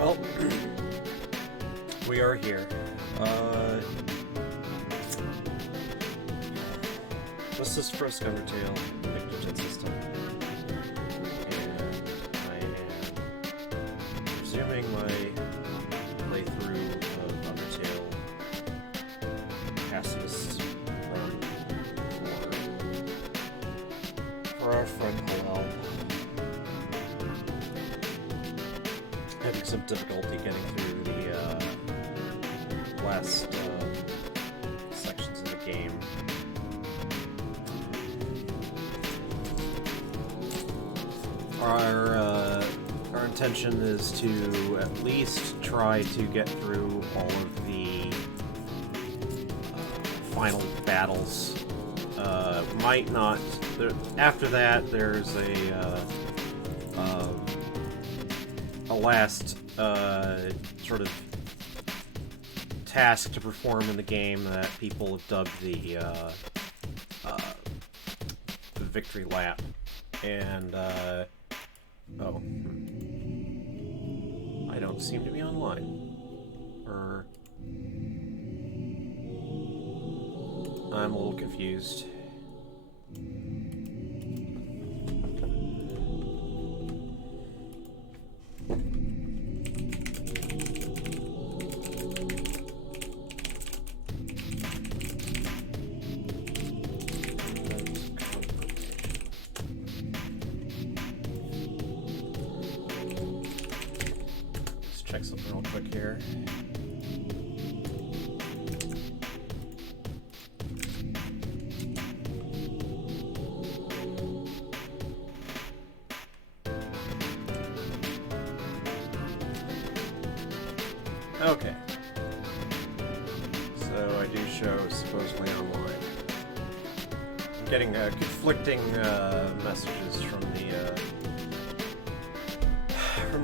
Well, we are here. This is Frisk Undertale, Victorton system. And I am resuming my playthrough of Undertale pacifist run for our friend Helel. Having some difficulty getting through the last sections of the game. Our intention is to at least try to get through all of the final battles. Might not. After that, there's a last sort of task to perform in the game that people have dubbed the victory lap, and oh, I don't seem to be online, or I'm a little confused. Check something real quick here. Okay. So I do show supposedly online. I'm getting conflicting messages from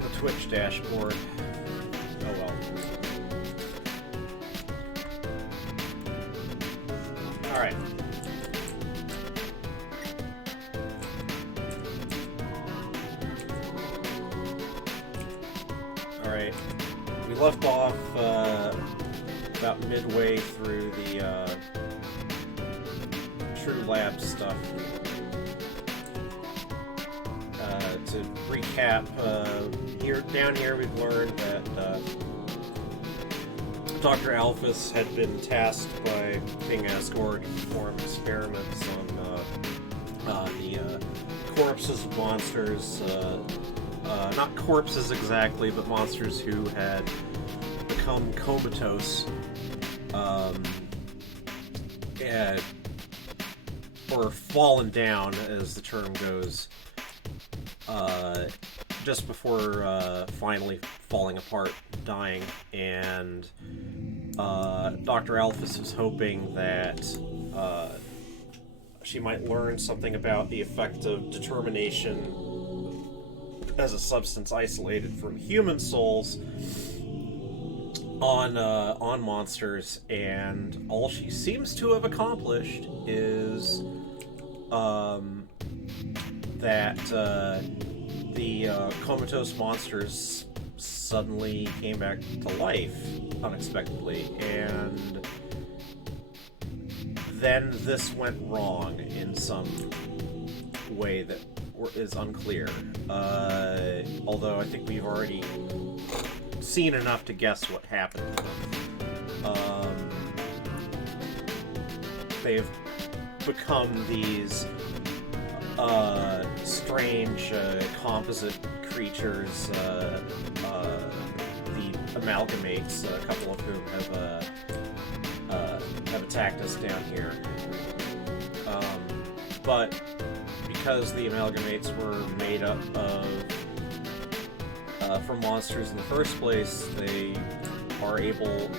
the Twitch dashboard. Oh well. Alright. Alright. We left off about midway through the True Lab stuff. To recap, down here we've learned that Dr. Alphys had been tasked by King Asgore to perform experiments on the corpses of monsters, not corpses exactly, but monsters who had become comatose, or fallen down, as the term goes, just before finally falling apart, dying, and Dr. Alphys was hoping that she might learn something about the effect of determination as a substance isolated from human souls on monsters, and all she seems to have accomplished is that the comatose monsters suddenly came back to life unexpectedly, and then this went wrong in some way that is unclear. Although I think we've already seen enough to guess what happened to them. They've become these strange composite creatures, the amalgamates, a couple of whom have attacked us down here. But because the amalgamates were made up of from monsters in the first place, they are able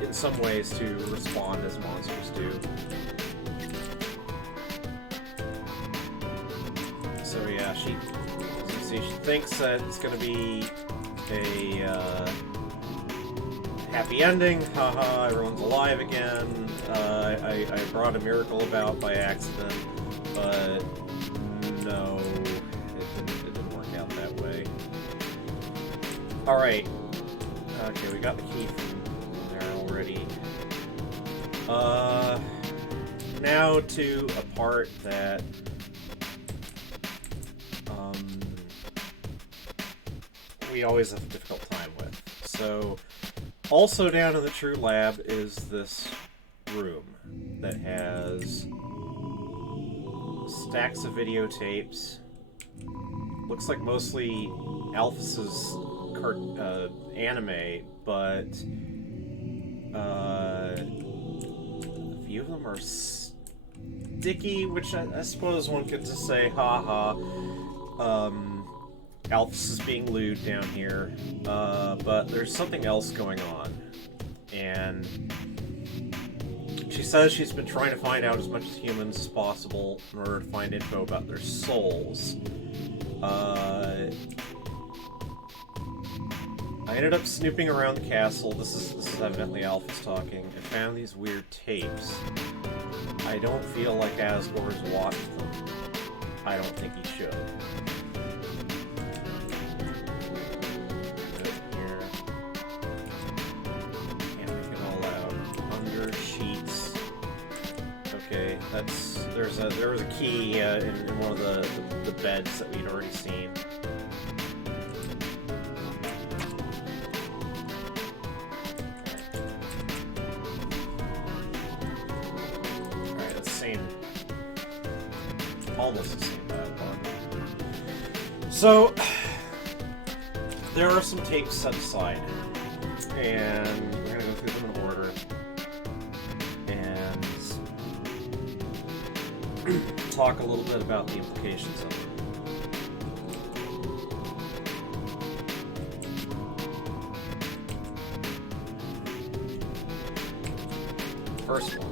in some ways to respond as monsters do. So yeah, she thinks that it's going to be a happy ending. Haha, everyone's alive again. I brought a miracle about by accident, but no, it didn't work out that way. Alright. Okay, we got the key from there already. Now to a part that we always have a difficult time with. So, also down in the True Lab is this room that has stacks of videotapes. Looks like mostly Alphys's anime, but a few of them are sticky, which I suppose one could just say, haha. Alphys is being lewd down here, but there's something else going on, and she says she's been trying to find out as much as humans as possible in order to find info about their souls. I ended up snooping around the castle. This is evidently Alphys talking. And found these weird tapes. I don't feel like Asgore's watched them. I don't think he should. Here. Can't make it all out. Under sheets. Okay, there was a key in one of the beds that we'd already seen. Almost the same bad one. So, there are some tapes set aside, and we're gonna go through them in order, and talk a little bit about the implications of them. First one.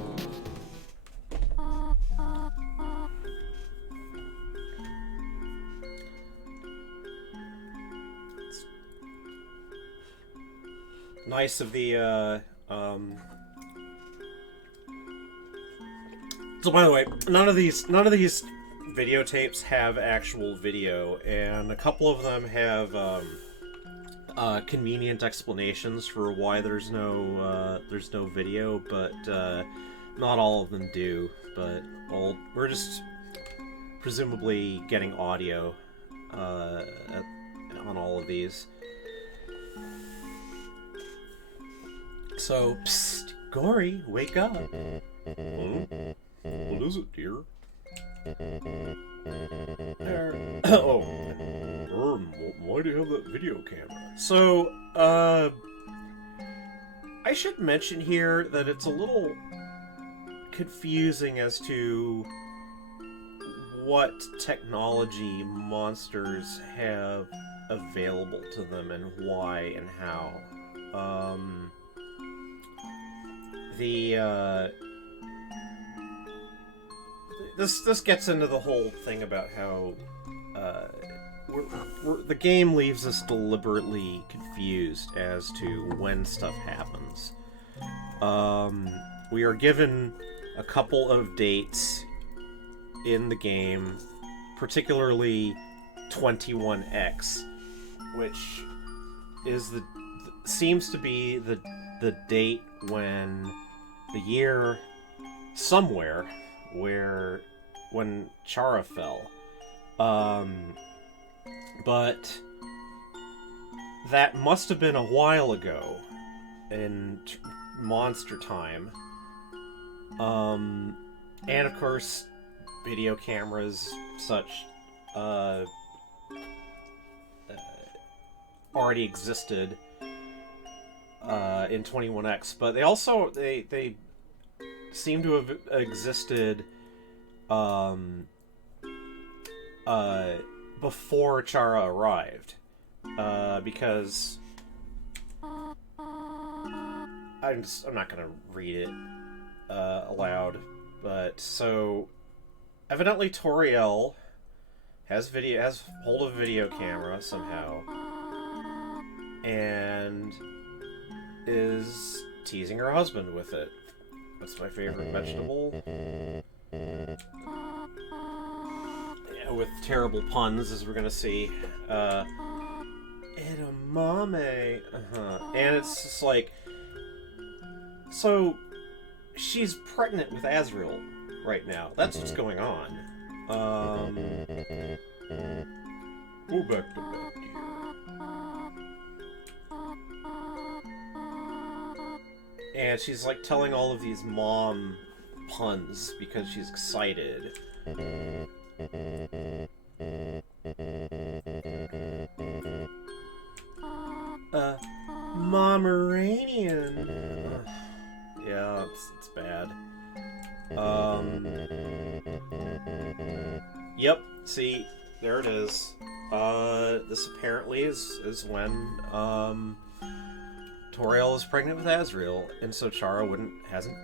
Nice of the, So by the way, none of these videotapes have actual video, and a couple of them have, convenient explanations for why there's no video, but, not all of them do, but, well, we're just presumably getting audio, on all of these. So, psst, Gory, wake up. Huh? What is it, dear? Why do you have that video camera? So, I should mention here that it's a little confusing as to what technology monsters have available to them and why and how. This gets into the whole thing about how the game leaves us deliberately confused as to when stuff happens. We are given a couple of dates in the game, particularly 21X, which is seems to be the date when the year somewhere when Chara fell. But that must have been a while ago in monster time. And of course, video cameras such already existed in 21X, but they also they seem to have existed before Chara arrived, because I'm not gonna read it aloud, but so evidently Toriel has hold of a video camera somehow and is teasing her husband with it. What's my favorite vegetable? Yeah, with terrible puns, as we're gonna see. edamame. And it's just like, so she's pregnant with Azrael right now. That's what's going on. Go back to bed, dear. And she's like telling all of these mom puns because she's excited. Pomeranian. Yeah, it's bad. Yep, see, there it is. This apparently is when, Toriel is pregnant with Azrael, and so Chara hasn't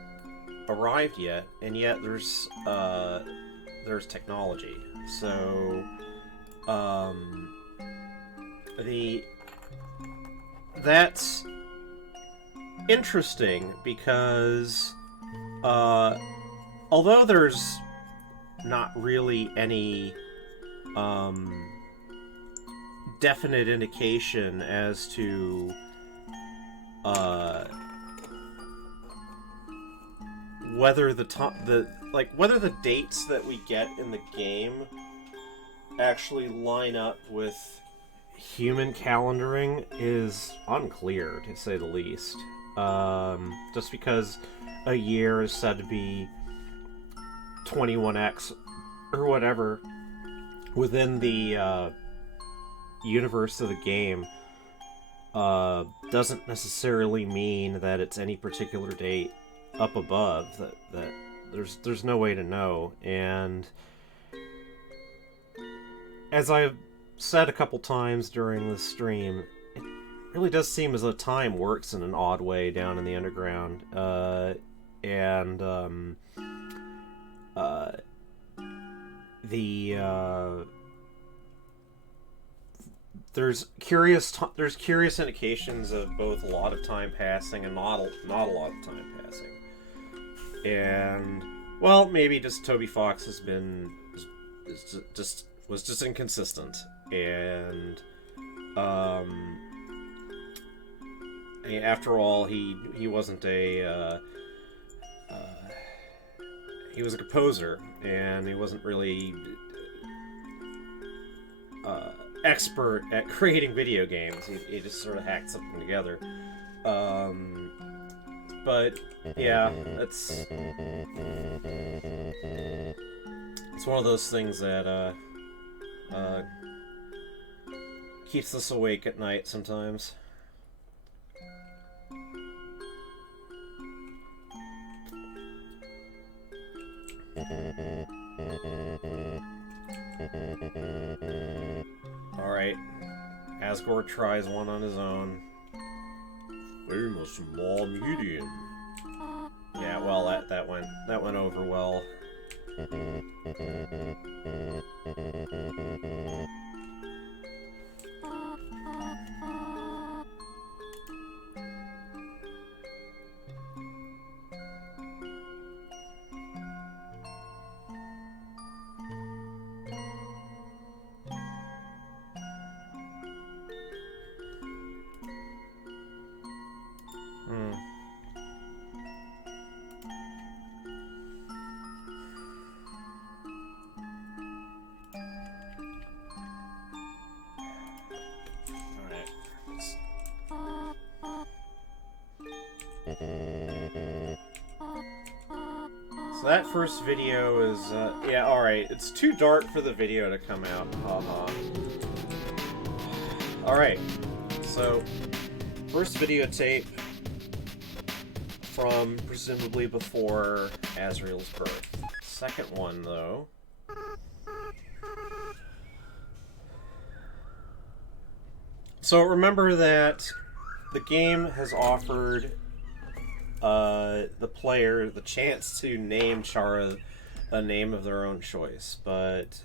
arrived yet, and yet there's technology. So, that's interesting because, although there's not really any, definite indication as to, whether whether the dates that we get in the game actually line up with human calendaring is unclear, to say the least. Just because a year is said to be 21x or whatever within the universe of the game doesn't necessarily mean that it's any particular date up above. That there's no way to know. And as I've said a couple times during the stream, it really does seem as though time works in an odd way down in the underground. There's curious indications of both a lot of time passing and not a lot of time passing. And, well, maybe just Toby Fox was just inconsistent. And after all, he wasn't he was a composer, and he wasn't really expert at creating video games. He just sort of hacked something together. But yeah, it's one of those things that keeps us awake at night sometimes. Alright. Asgore tries one on his own. Famous Mommedian. Yeah, well, that went over well. So that first video is, yeah, alright. It's too dark for the video to come out. Haha. Alright. So, first videotape from presumably before Azrael's birth. Second one, though. So remember that the game has offered the player the chance to name Chara a name of their own choice, but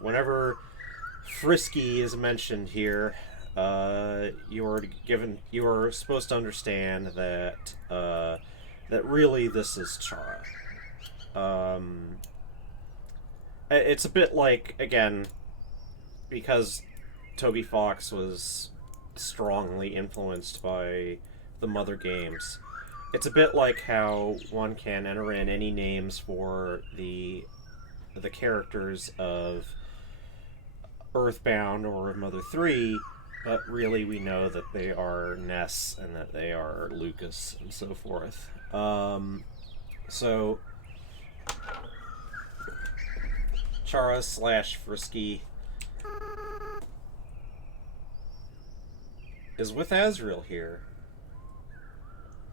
whenever Frisky is mentioned here, you are supposed to understand that that really this is Chara. It's a bit like, again, because Toby Fox was strongly influenced by the mother games. It's a bit like how one can enter in any names for the characters of Earthbound or of Mother 3, but really we know that they are Ness and that they are Lucas and so forth. So Chara slash Frisky is with Azrael here.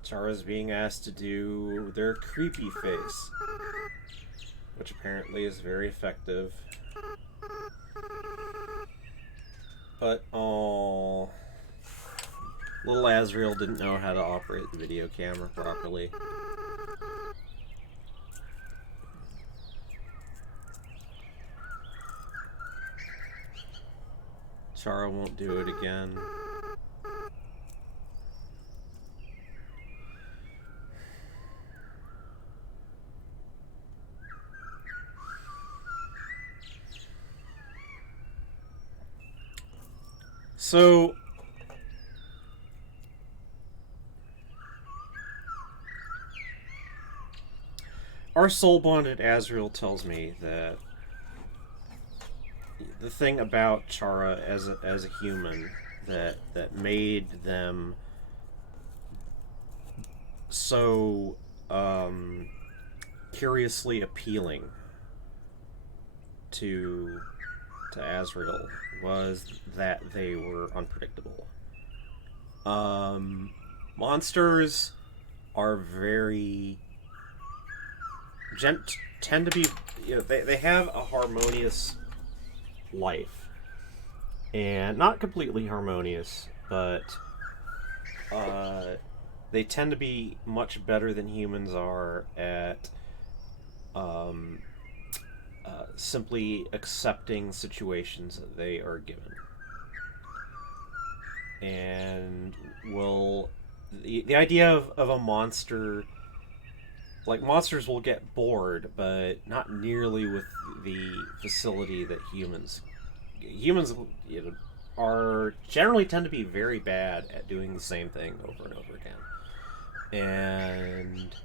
Chara's being asked to do their creepy face, which apparently is very effective. But, oh, little Azrael didn't know how to operate the video camera properly. Chara won't do it again. So, our soul-bonded Azrael tells me that the thing about Chara as a human that made them so curiously appealing to Azrael was that they were unpredictable. Monsters are very tend to be, they have a harmonious life, and not completely harmonious, but they tend to be much better than humans are at simply accepting situations that they are given, and will the idea of a monster, like, monsters will get bored, but not nearly with the facility that humans are generally tend to be very bad at doing the same thing over and over again, and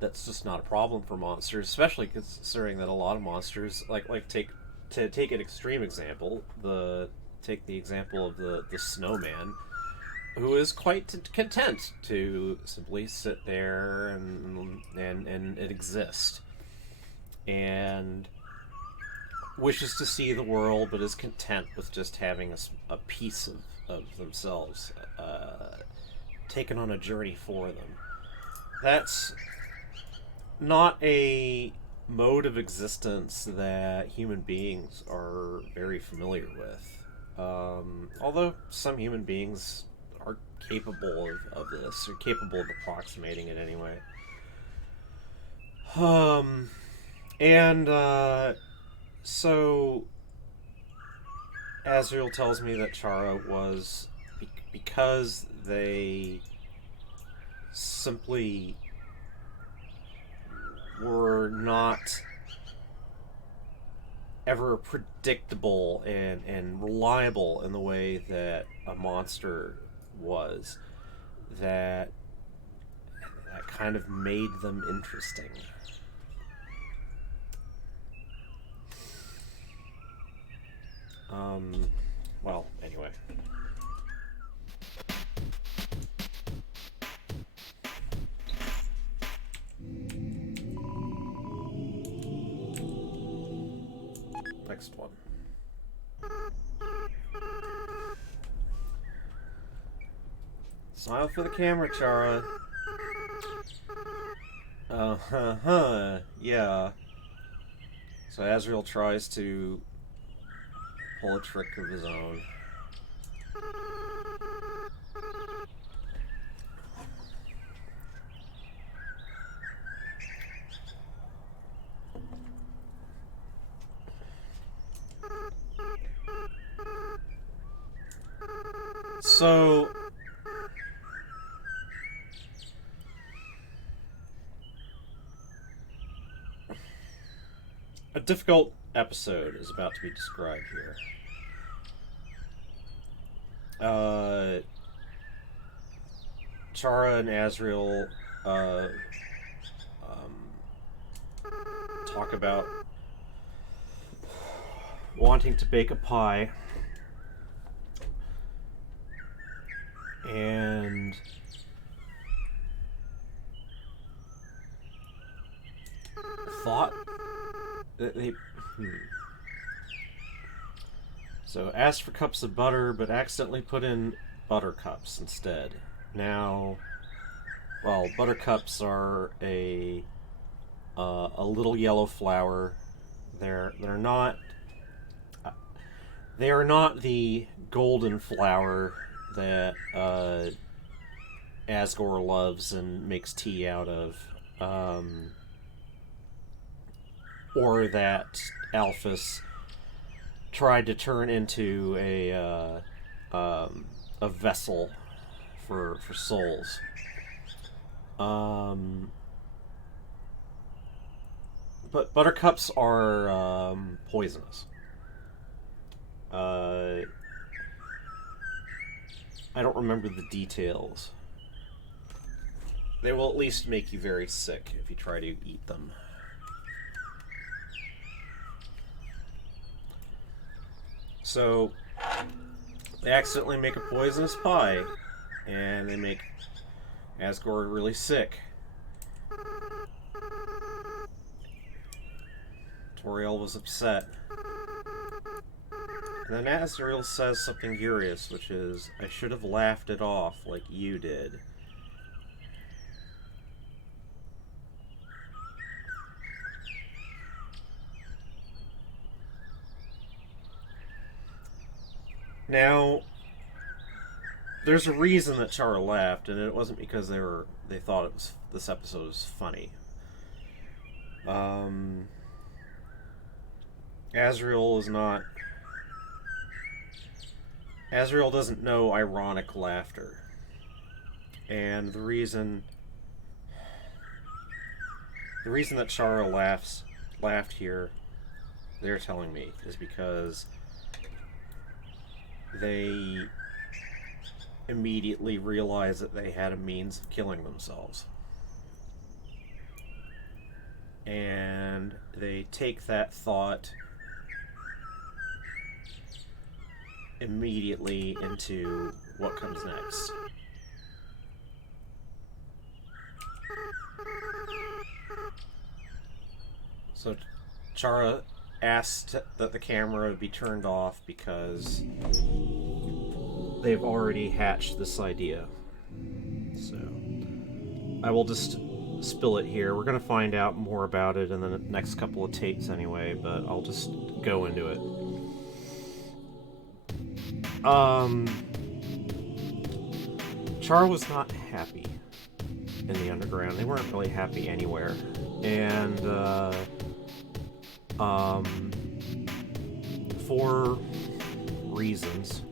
that's just not a problem for monsters, especially considering that a lot of monsters, like take an extreme example, take the example of the snowman, who is quite content to simply sit there and exist, and wishes to see the world, but is content with just having a piece of themselves taken on a journey for them. That's not a mode of existence that human beings are very familiar with. Although some human beings are capable of this, or capable of approximating it anyway. So Azrael tells me that Chara was, because they simply were not ever predictable and reliable in the way that a monster was, that kind of made them interesting. Well, anyway. Next one. Smile for the camera, Chara. Yeah. So Azrael tries to pull a trick of his own. So a difficult episode is about to be described here. uh, Chara and Azrael talk about wanting to bake a pie, and thought that they so asked for cups of butter, but accidentally put in buttercups instead. Now, well, buttercups are a little yellow flower. They're not they are not the golden flower that Asgore loves and makes tea out of, or that Alphys tried to turn into a vessel for souls. But buttercups are poisonous. I don't remember the details. They will at least make you very sick if you try to eat them. So, they accidentally make a poisonous pie, and they make Asgore really sick. Toriel was upset. And then Azrael says something curious, which is, I should have laughed it off like you did. Now, there's a reason that Chara laughed, and it wasn't because they thought this episode was funny. Azrael doesn't know ironic laughter. And the reason that Chara laughed here, they're telling me, is because they immediately realized that they had a means of killing themselves. And they take that thought immediately into what comes next. So Chara asked that the camera be turned off because they've already hatched this idea. So I will just spill it here. We're going to find out more about it in the next couple of tapes anyway, but I'll just go into it. Char was not happy in the underground. They weren't really happy anywhere. And, for reasons,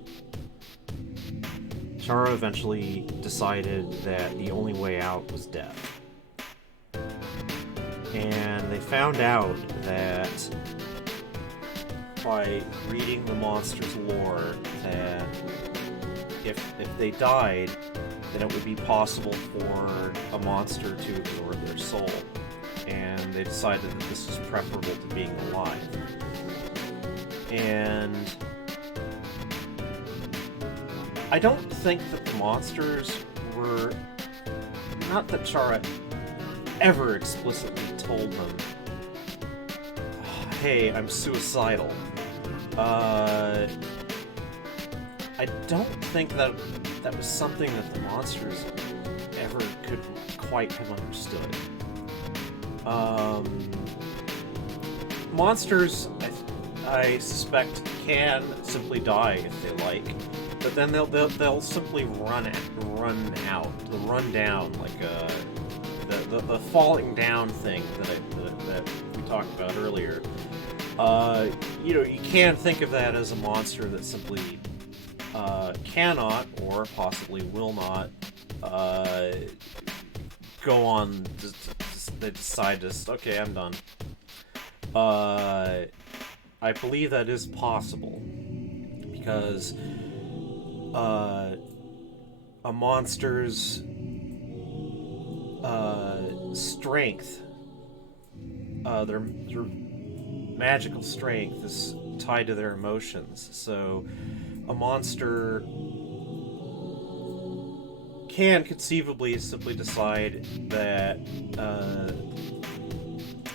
Chara eventually decided that the only way out was death. And they found out that by reading the monster's lore that if they died, then it would be possible for a monster to absorb their soul. And they decided that this was preferable to being alive. And I don't think that the monsters were... Not that Chara ever explicitly told them, hey, I'm suicidal. I don't think that was something that the monsters ever could quite have understood. Monsters, I suspect, can simply die if they like, but then they'll simply run out. They'll run down, like the falling down thing that we talked about earlier. You can think of that as a monster that simply cannot or possibly will not go on. They decide to, okay, I'm done. I believe that is possible because uh, a monster's strength, their magical strength is tied to their emotions. So a monster can conceivably simply decide that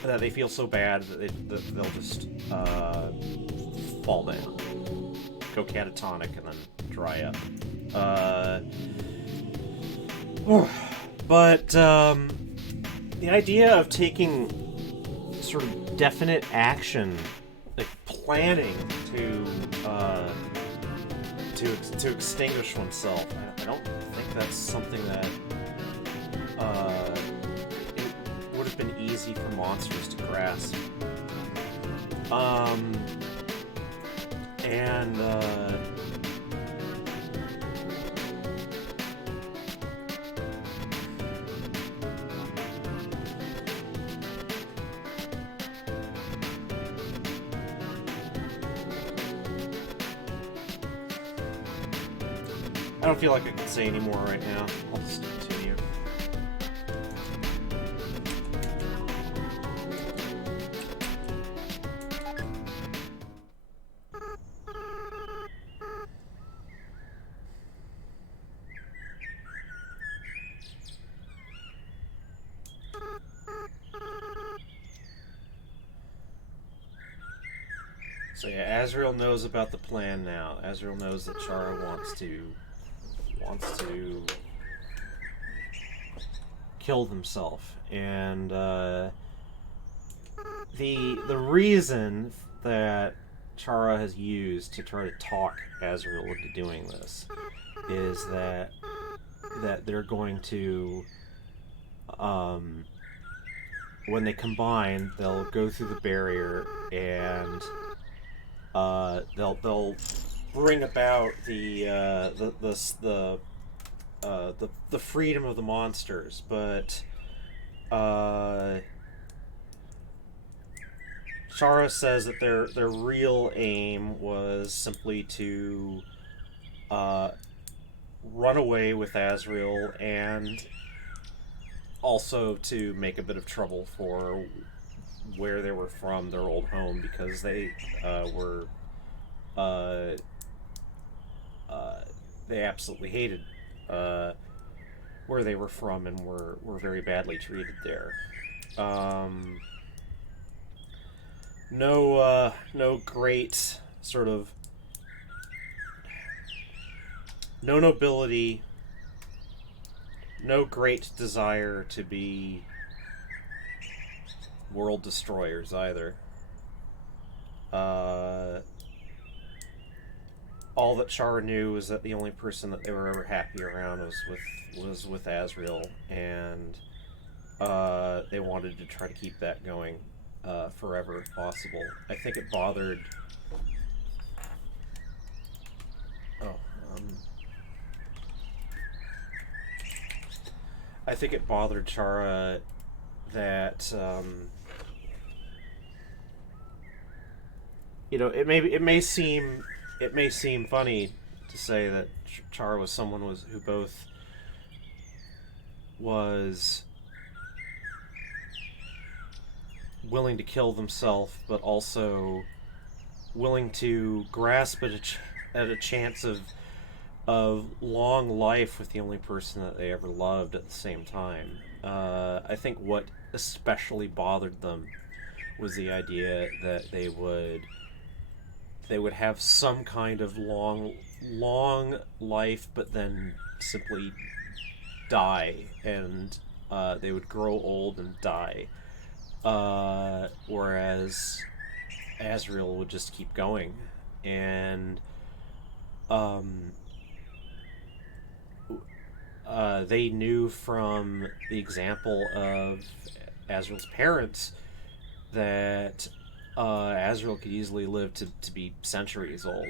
that they feel so bad that they'll just fall down, go catatonic, and then dry up. Uh, but the idea of taking sort of definite action, like planning to extinguish oneself, I don't think that's something that it would have been easy for monsters to grasp. And I don't feel like I can say any more right now. I'll just continue. So yeah, Azrael knows about the plan now. Azrael knows that Chara wants to kill himself, and the reason that Chara has used to try to talk Azrael into doing this is that they're going to when they combine, they'll go through the barrier and they'll bring about the freedom of the monsters, but Chara says that their real aim was simply to run away with Azrael and also to make a bit of trouble for where they were from, their old home, because they were they absolutely hated where they were from and were very badly treated there. No great sort of no nobility, no great desire to be world destroyers either. All that Char knew was that the only person that they were ever happy around was with Azrael, and they wanted to try to keep that going forever if possible. I think it bothered. Oh, I think it bothered Chara that it may seem funny to say that Chara was someone who both was willing to kill themselves, but also willing to grasp at a chance of long life with the only person that they ever loved at the same time. I think what especially bothered them was the idea that they would have some kind of long life, but then simply die, and they would grow old and die. Whereas Azrael would just keep going, and they knew from the example of Azrael's parents that Azrael could easily live to be centuries old.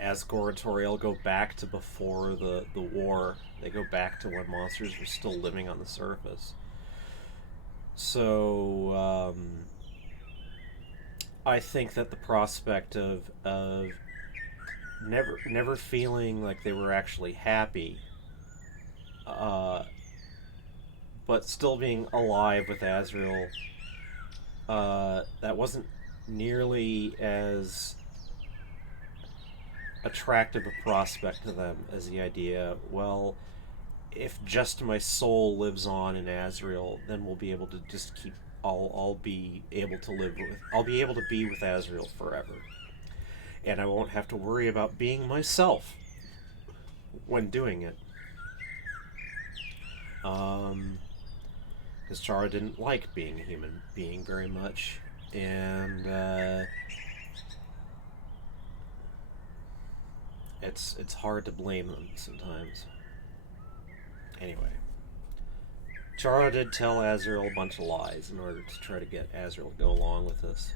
Asgore and Toriel go back to before the war. They go back to when monsters were still living on the surface. So I think that the prospect of never feeling like they were actually happy, uh, but still being alive with Azrael, that wasn't nearly as attractive a prospect to them as the idea, well, if just my soul lives on in Azrael, then we'll be able to just keep. I'll be able to live with. I'll be able to be with Azrael forever, and I won't have to worry about being myself when doing it. Because Chara didn't like being a human being very much, and it's hard to blame them sometimes. Anyway, Chara did tell Azrael a bunch of lies in order to try to get Azrael to go along with this.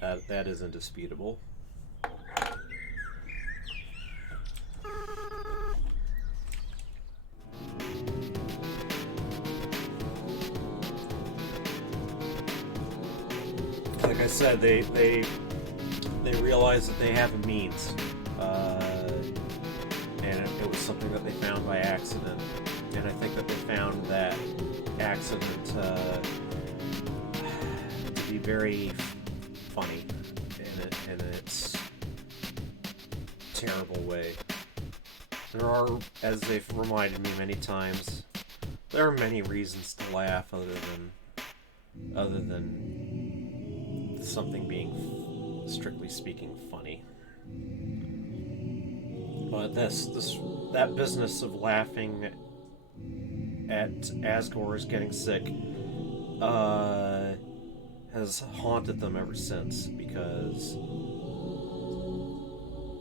That is indisputable. Like I said, they realize that they have a means, and it was something that they found by accident. And I think that they found that accident to be very funny in its terrible way. There are, as they've reminded me many times, there are many reasons to laugh other than something being strictly speaking funny. But that business of laughing at Asgore's getting sick has haunted them ever since, because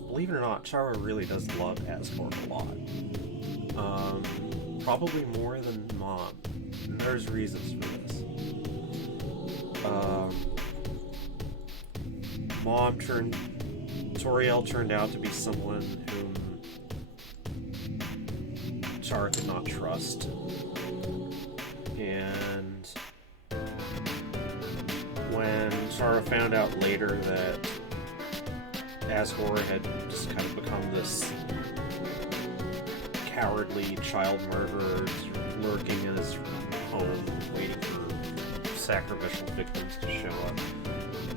believe it or not, Chara really does love Asgore a lot. Probably more than Mom. And there's reasons for this. Toriel turned out to be someone whom Chara did not trust. And when Chara found out later that Asgore had just kind of become this cowardly child murderer lurking in his home, waiting for sacrificial victims to show up,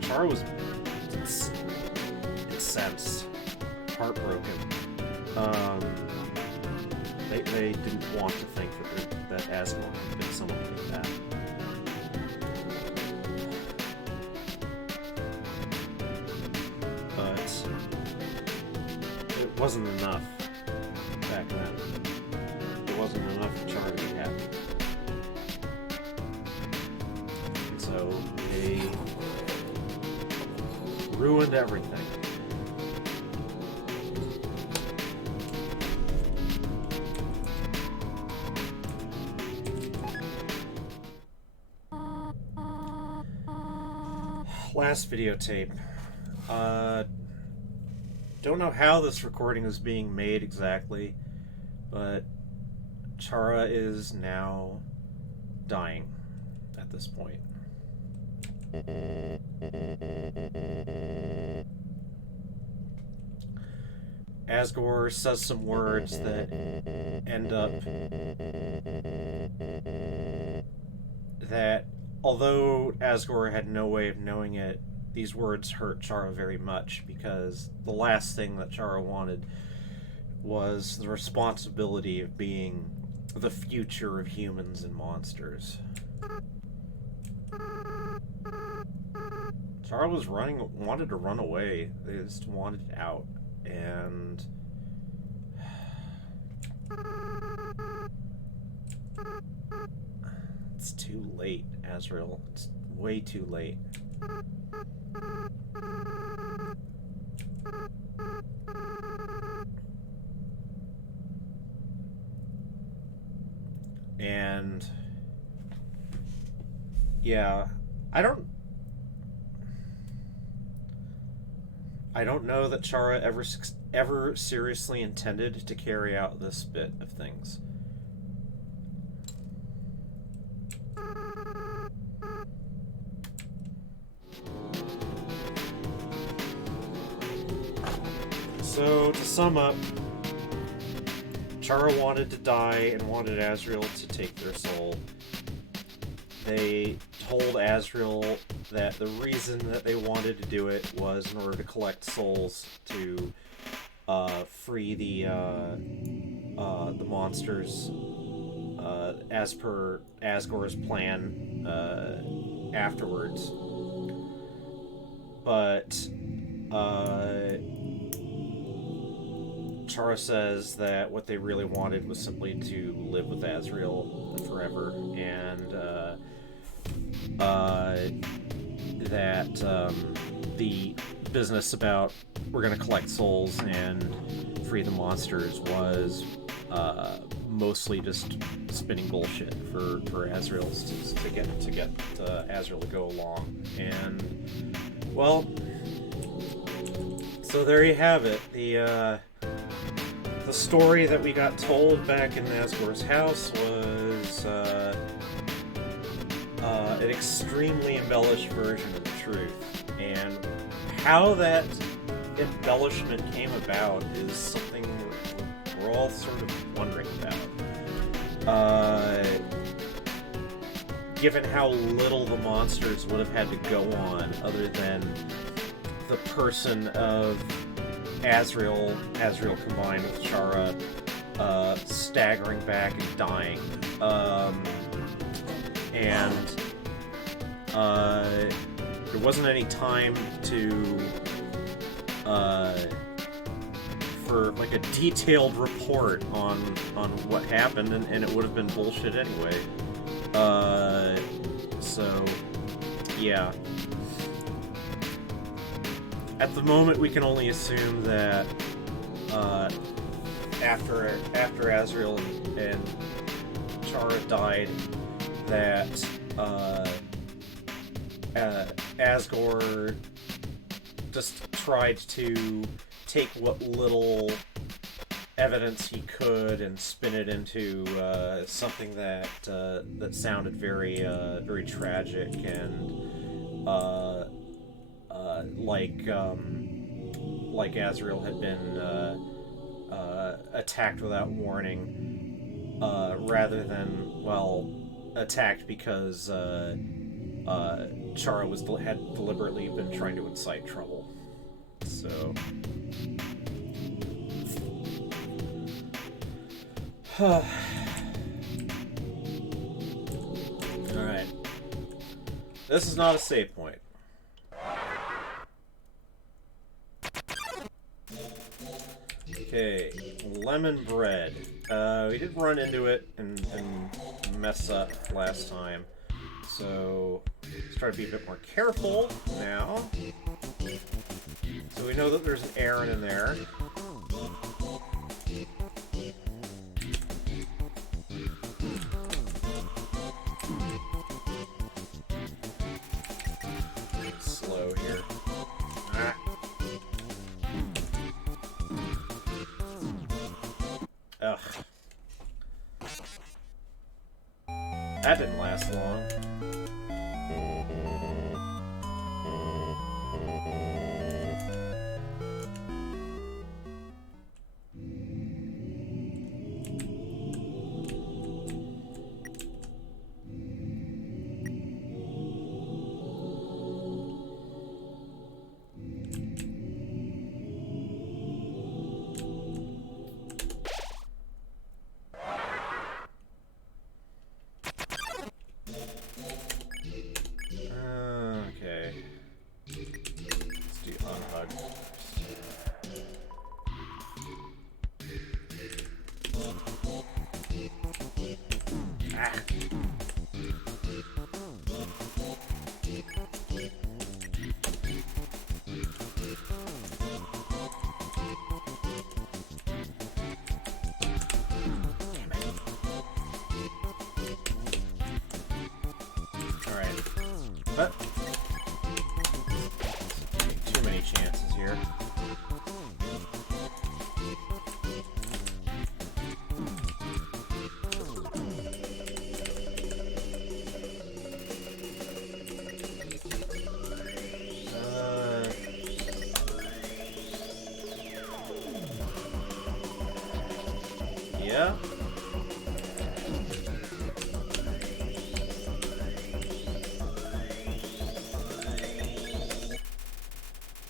Chara was incensed, heartbroken. They didn't want to think that Asgore had been someone like that. But it wasn't enough back then. It wasn't enough for Chara to be happy. And so they ruined everything. Last videotape. Don't know how this recording is being made exactly, but Chara is now dying at this point. Asgore says some words that end up that, although Asgore had no way of knowing it, these words hurt Chara very much, because the last thing that Chara wanted was the responsibility of being the future of humans and monsters. Chara wanted to run away. They just wanted out. And it's too late, Azrael. It's way too late. And yeah, I don't know that Chara ever seriously intended to carry out this bit of things. So, to sum up, Chara wanted to die and wanted Asriel to take their soul. They told Asriel that the reason that they wanted to do it was in order to collect souls to free the monsters as per Asgore's plan afterwards. But Chara says that what they really wanted was simply to live with Asriel forever, and that the business about we're going to collect souls and free the monsters was mostly just spinning bullshit for Asriel to get Asriel to go along. And well, so there you have it. The story that we got told back in Asgore's house was an extremely embellished version of the truth, and how that embellishment came about is something we're all sort of wondering about. Given how little the monsters would have had to go on other than the person of Asriel combined with Chara staggering back and dying. There wasn't any time for like a detailed report on what happened, and it would have been bullshit anyway. So yeah. At the moment, we can only assume that after Asriel and Chara died, that Asgore just tried to take what little evidence he could and spin it into something that sounded very very tragic and like Asriel had been attacked without warning, rather than attacked because Chara had deliberately been trying to incite trouble. So. Alright. This is not a save point. Okay, lemon bread. We did run into it and mess up last time. So, let's try to be a bit more careful now. So we know that there's an Aaron in there. Slow here. Ah. Ugh. That didn't last long. But too many chances here.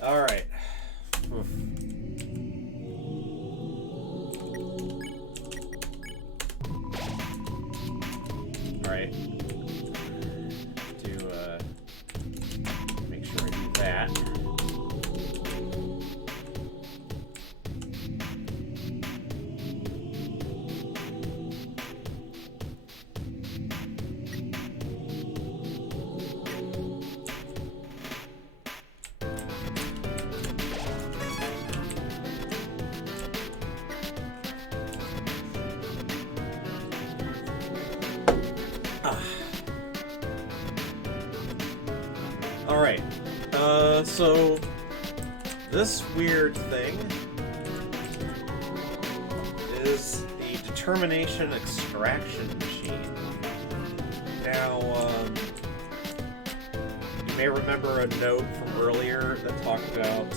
Alright. Alright. Make sure I do that. Alright, so this weird thing is the determination extraction machine. Now, you may remember a note from earlier that talked about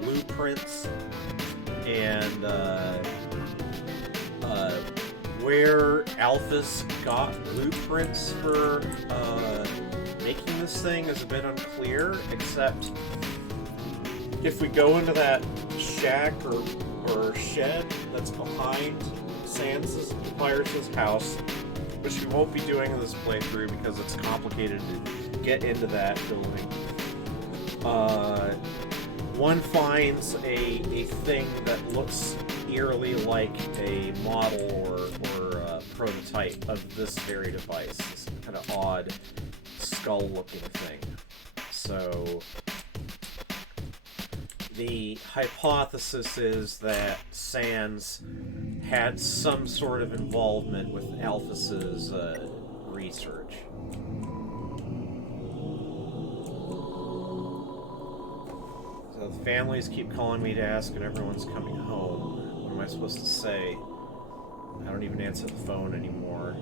blueprints and where Alphys got blueprints for making this thing is a bit unclear, except if we go into that shack or shed that's behind Sans' Pirates' house, which we won't be doing in this playthrough because it's complicated to get into that building, one finds a thing that looks eerily like a model or prototype of this very device, this kind of odd skull-looking thing. So the hypothesis is that Sans had some sort of involvement with Alphys's research. So the families keep calling me to ask if everyone's coming home. What am I supposed to say? I don't even answer the phone anymore.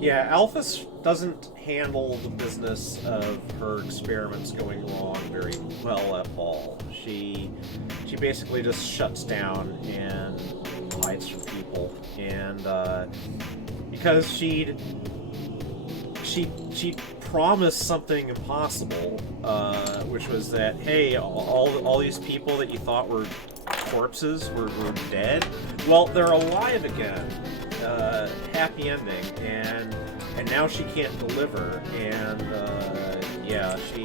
Yeah, Alphys doesn't handle the business of her experiments going wrong very well at all. She basically just shuts down and hides from people, and because she promised something impossible, which was that, hey, all these people that you thought were corpses were dead. Well, they're alive again. Happy ending, and now she can't deliver, and yeah, she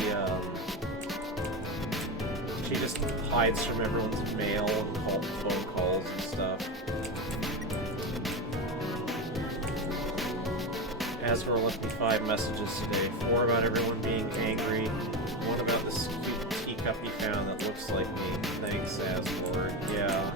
just hides from everyone's mail and phone calls and stuff. Asgore left me 5 messages today. 4 about everyone being angry. 1 about this cute teacup he found that looks like me. Thanks, Asgore. Yeah.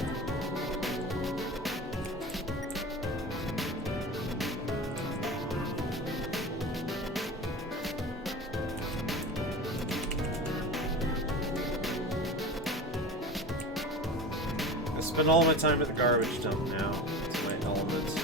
I spend all my time at the garbage dump now. It's my element.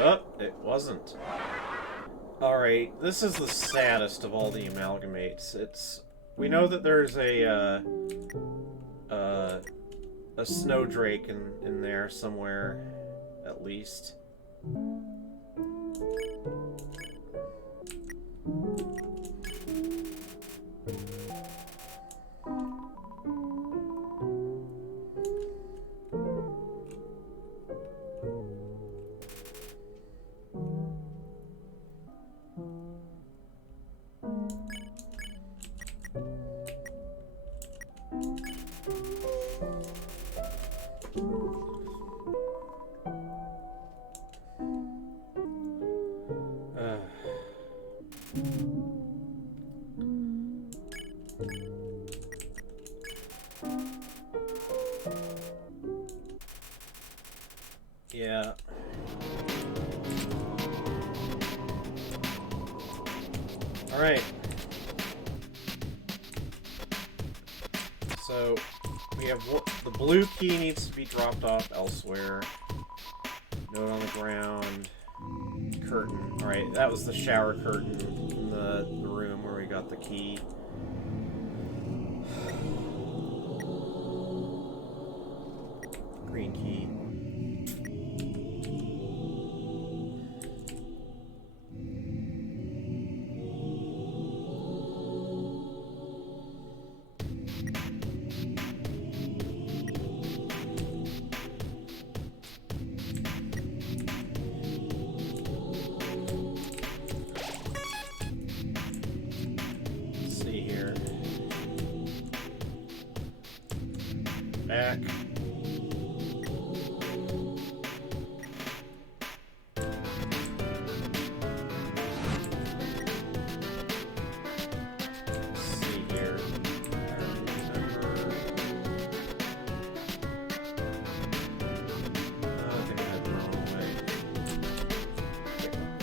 Oh, it wasn't. Alright, this is the saddest of all the amalgamates. We know that there's a snowdrake in there somewhere, at least. Yeah. Alright. So, we have the blue key needs to be dropped off elsewhere. Note on the ground. Curtain. Alright, that was the shower curtain in the room where we got the key. back. Let's see here. I remember. I think I had the wrong way.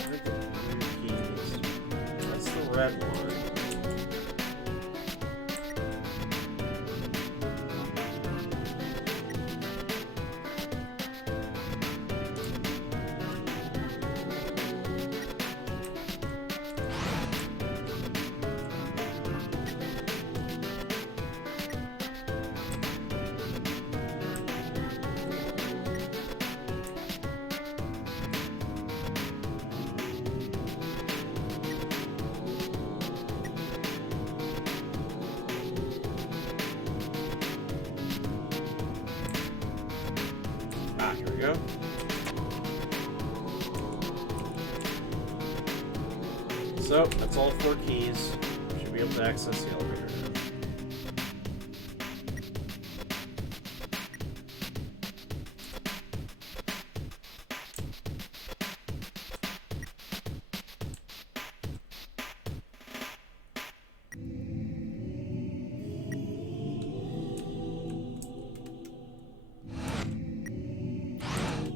Where are the blue keys? That's the red one. Here we go. So, that's all 4 keys. Should be able to access the elevator now.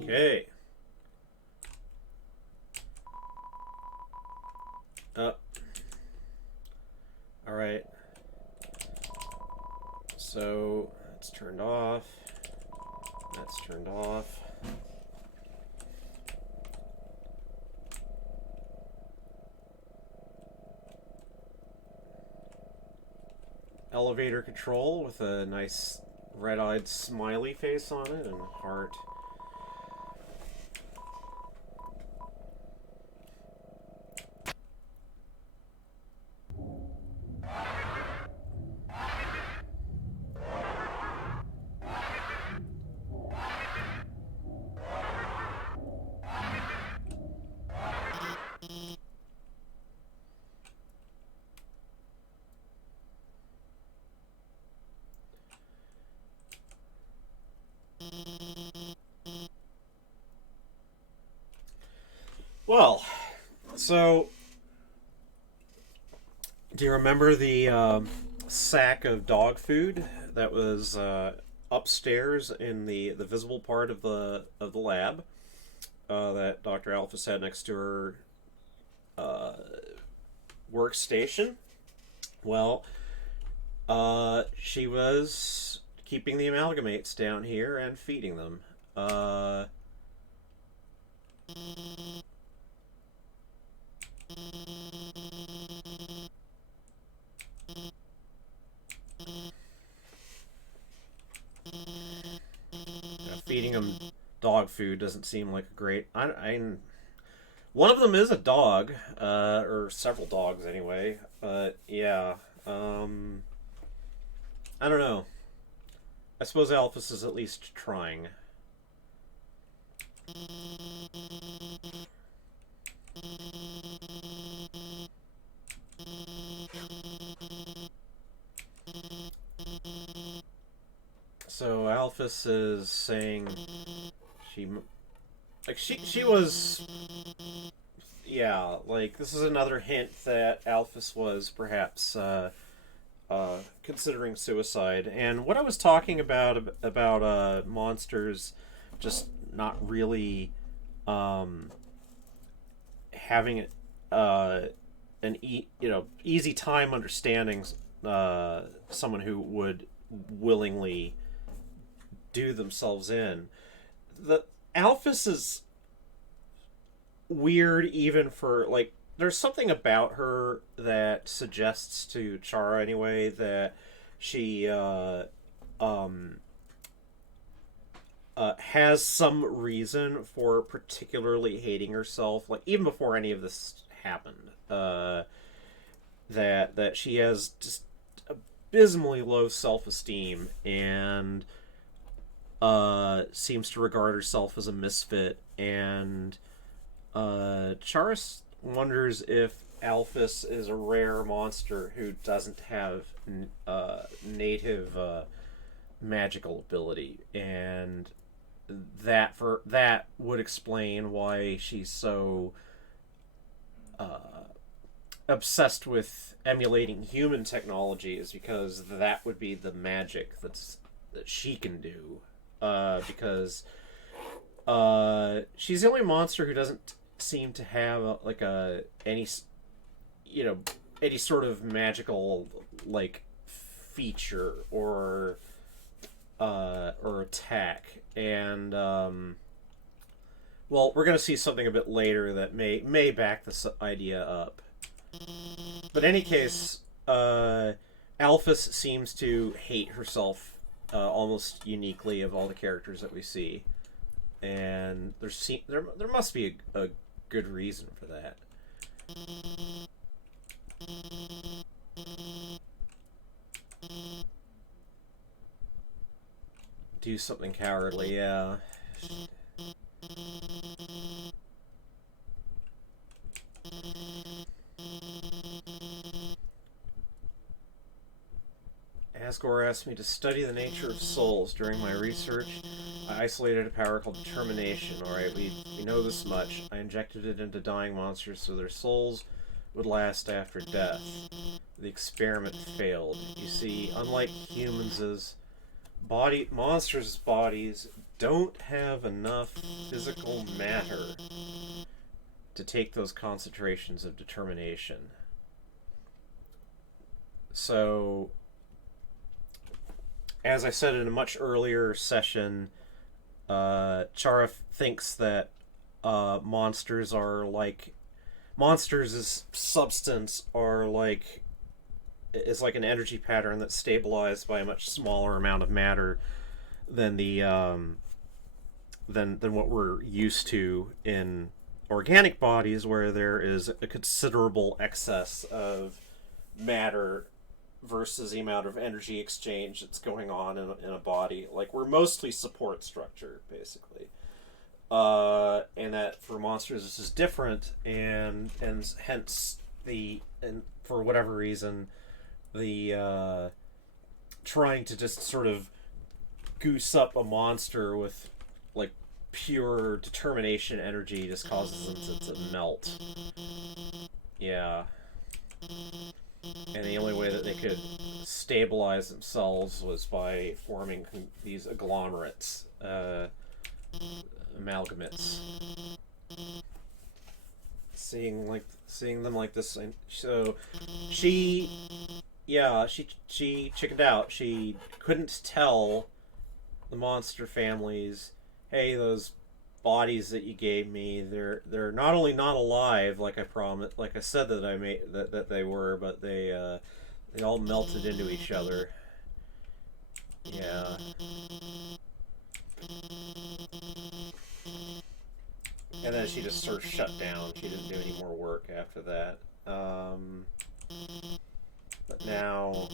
Okay. Alright. So, that's turned off. That's turned off. Elevator control with a nice red-eyed smiley face on it and heart. Well, so do you remember the sack of dog food that was upstairs in the visible part of the lab that Dr. Alphys had next to her workstation? Well, she was keeping the amalgamates down here and feeding them. Feeding them dog food doesn't seem like a great. One of them is a dog, or several dogs anyway. But yeah, I don't know. I suppose Alphys is at least trying. So Alphys is saying she was, yeah, like this is another hint that Alphys was perhaps considering suicide. And what I was talking about monsters just not really having an easy time understanding someone who would willingly do themselves in. The Alphys is weird even for, like, there's something about her that suggests to Chara anyway that she has some reason for particularly hating herself, like even before any of this happened. That she has just abysmally low self-esteem and seems to regard herself as a misfit, and Charis wonders if Alphys is a rare monster who doesn't have native magical ability, and that would explain why she's so obsessed with emulating human technology, is because that would be the magic that she can do. Because she's the only monster who doesn't seem to have any any sort of magical like feature or attack. And well, we're gonna see something a bit later that may back this idea up. But in any case, Alphys seems to hate herself almost uniquely of all the characters that we see, and there must be a good reason for that. Do something cowardly, yeah. Asgore asked me to study the nature of souls. During my research, I isolated a power called determination. Alright, we know this much. I injected it into dying monsters so their souls would last after death. The experiment failed. You see, unlike humans' monsters' bodies don't have enough physical matter to take those concentrations of determination. So, as I said in a much earlier session, Chara thinks that monsters as substance is like an energy pattern that's stabilized by a much smaller amount of matter than than what we're used to in organic bodies, where there is a considerable excess of matter versus the amount of energy exchange that's going on in a body. Like, we're mostly support structure, basically. And that for monsters this is different, and hence and for whatever reason, the trying to just sort of goose up a monster with like pure determination energy just causes them to melt. Yeah. And the only way that they could stabilize themselves was by forming these agglomerates, amalgamates. Seeing them like this, and so she chickened out. She couldn't tell the monster families, hey, those bodies that you gave me, they're not only not alive like I promised, like I said that I made that they were, but they all melted into each other. Yeah. And then she just sort of shut down. She didn't do any more work after that. But now,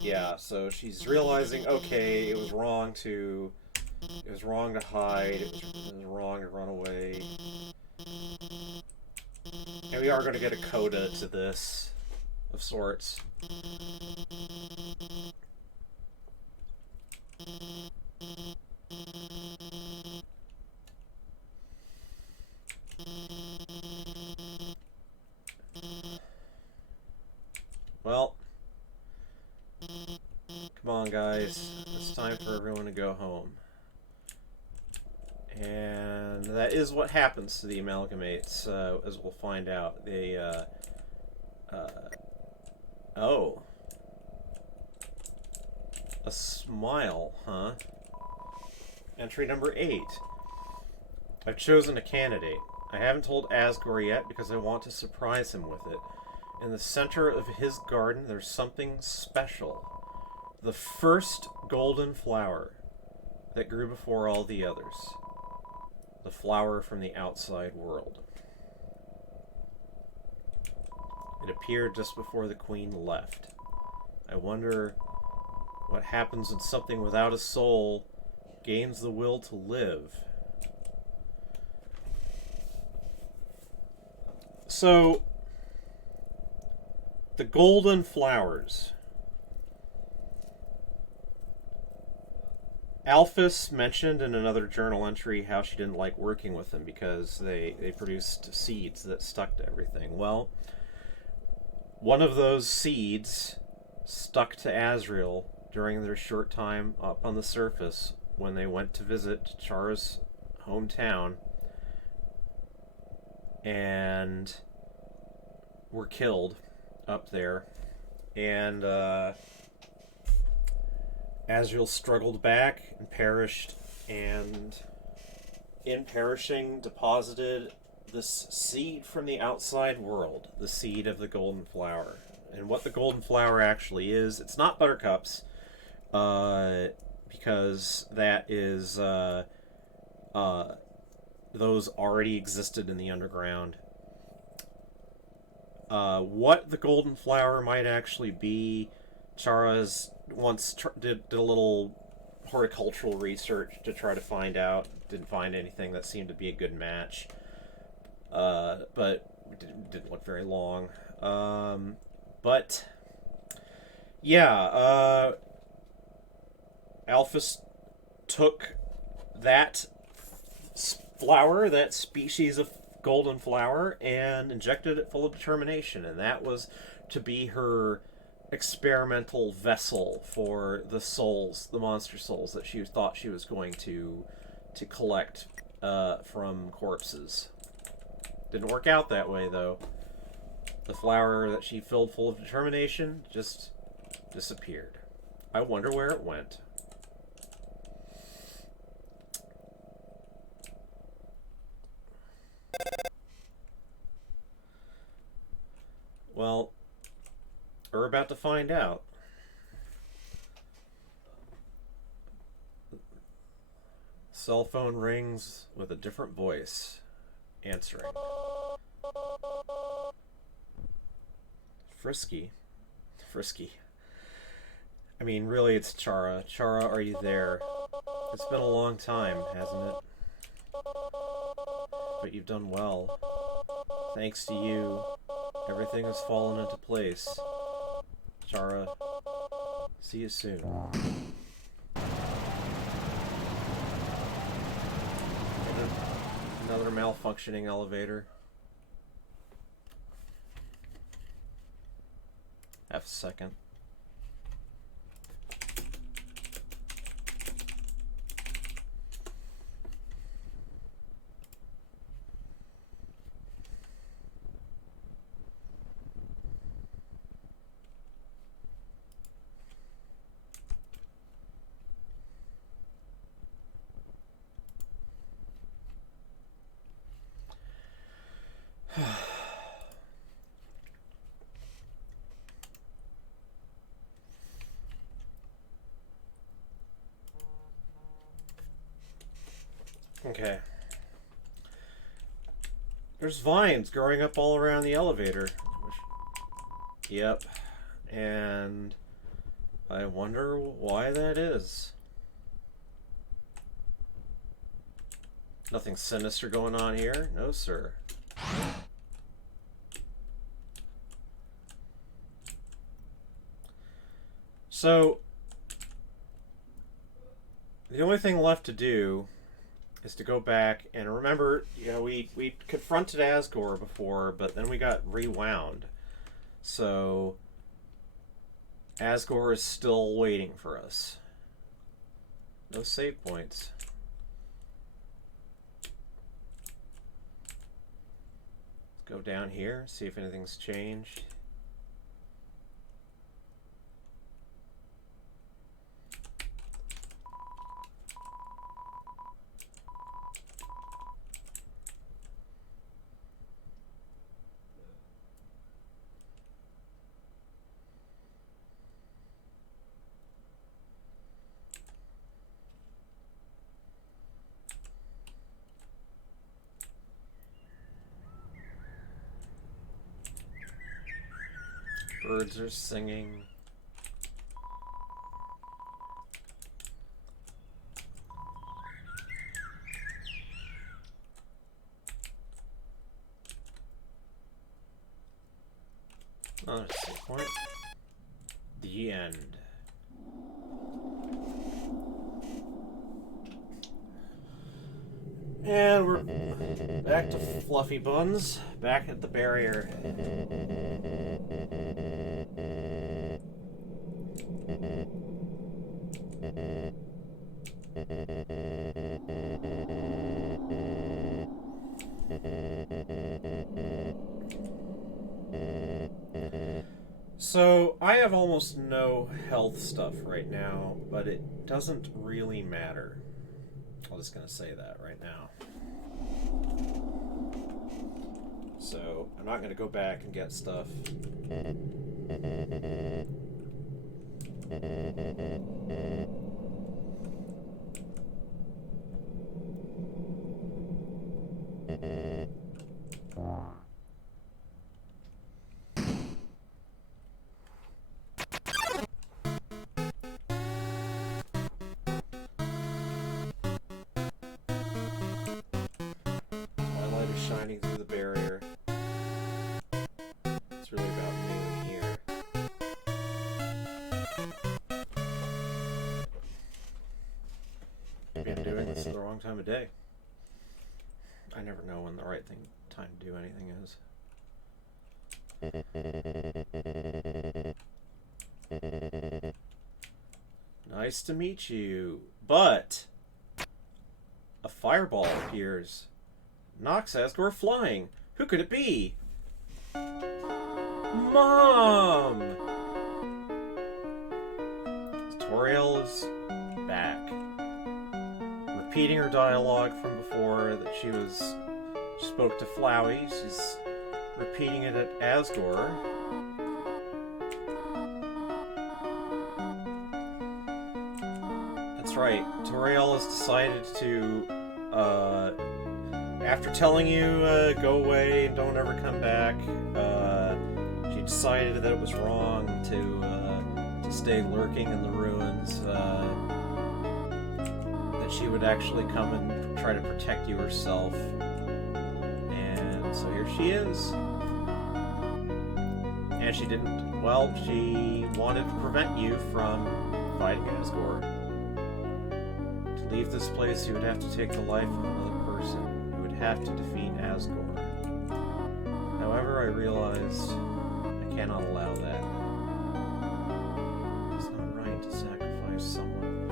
yeah, so she's realizing, okay, it was wrong to hide, it was wrong to run away. And we are going to get a coda to this, of sorts. Well, come on, guys. It's time for everyone to go home. And that is what happens to the amalgamates, as we'll find out. They, oh. A smile, huh? Entry number 8. I've chosen a candidate. I haven't told Asgore yet because I want to surprise him with it. In the center of his garden, there's something special. The first golden flower that grew before all the others. The flower from the outside world. It appeared just before the queen left. I wonder what happens when something without a soul gains the will to live. So, the golden flowers. Alphys mentioned in another journal entry how she didn't like working with them because they produced seeds that stuck to everything. Well, one of those seeds stuck to Asriel during their short time up on the surface when they went to visit Chara's hometown and were killed up there. And Asriel struggled back and perished, and in perishing deposited this seed from the outside world, the seed of the golden flower. And what the golden flower actually is, it's not buttercups, because that is those already existed in the underground. What the golden flower might actually be, Chara's once did a little horticultural research to try to find out. Didn't find anything that seemed to be a good match, but it didn't look very long. But yeah, Alphys took that flower, that species of golden flower, and injected it full of determination, and that was to be her experimental vessel for the souls, the monster souls that she thought she was going to collect from corpses. Didn't work out that way, though. The flower that she filled full of determination just disappeared. I wonder where it went. Well, we're about to find out. Cell phone rings with a different voice answering. Frisky. I mean, really, it's Chara. Chara, are you there? It's been a long time, hasn't it? But you've done well. Thanks to you, everything has fallen into place. Chara, see you soon. Another malfunctioning elevator. Half a second. Okay. There's vines growing up all around the elevator. Yep. And I wonder why that is. Nothing sinister going on here? No, sir. So, the only thing left to do is to go back and remember, you know, we confronted Asgore before, but then we got rewound. So Asgore is still waiting for us. No save points. Let's go down here, see if anything's changed. Birds are singing. Oh, that's the point. The end. And we're back to Fluffy Buns, back at the barrier. So, I have almost no health stuff right now, but it doesn't really matter. I'm just going to say that right now. So, I'm not going to go back and get stuff. Shining through the barrier. It's really about noon here. Maybe I'm doing this at the wrong time of day. I never know when the right time to do anything is. Nice to meet you. But a fireball appears. Knocks Asgore flying. Who could it be? Mom! Toriel is back. Repeating her dialogue from before that she spoke to Flowey. She's repeating it at Asgore. That's right. Toriel has decided to, after telling you, go away and don't ever come back, she decided that it was wrong to stay lurking in the ruins, that she would actually come and try to protect you herself. And so here she is. And she didn't, well, she wanted to prevent you from fighting Asgore. To leave this place, you would have to take the life of another person. Have to defeat Asgore. However, I realized I cannot allow that. It's not right to sacrifice someone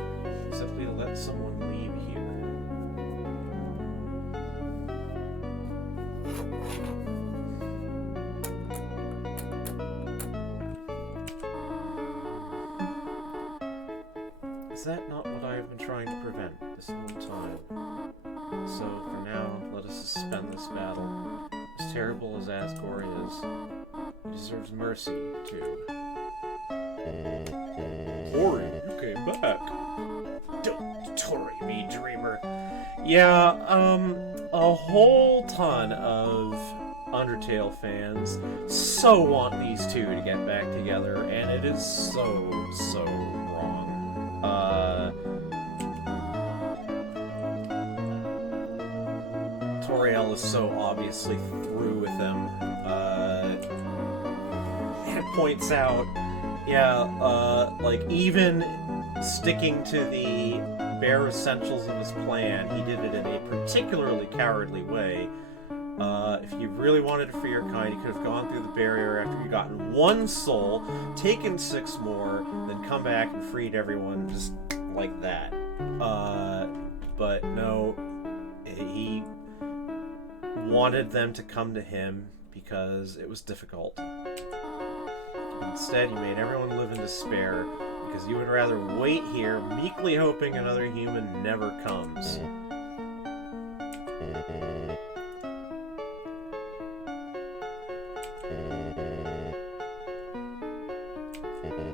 simply to let someone leave here. Is that not what I have been trying to prevent this whole time? So, for now, let us suspend this battle. As terrible as Asgore is, he deserves mercy, too. Tori, you came back. Don't Tori me, dreamer. Yeah, a whole ton of Undertale fans so want these two to get back together, and it is so wrong. Toriel is so obviously through with him. And it points out, like, even sticking to the bare essentials of his plan, he did it in a particularly cowardly way. If you really wanted to free your kind, you could have gone through the barrier after you'd gotten one soul, taken 6 more, then come back and freed everyone just like that. But no, he wanted them to come to him because it was difficult. Instead, you made everyone live in despair because you would rather wait here, meekly hoping another human never comes.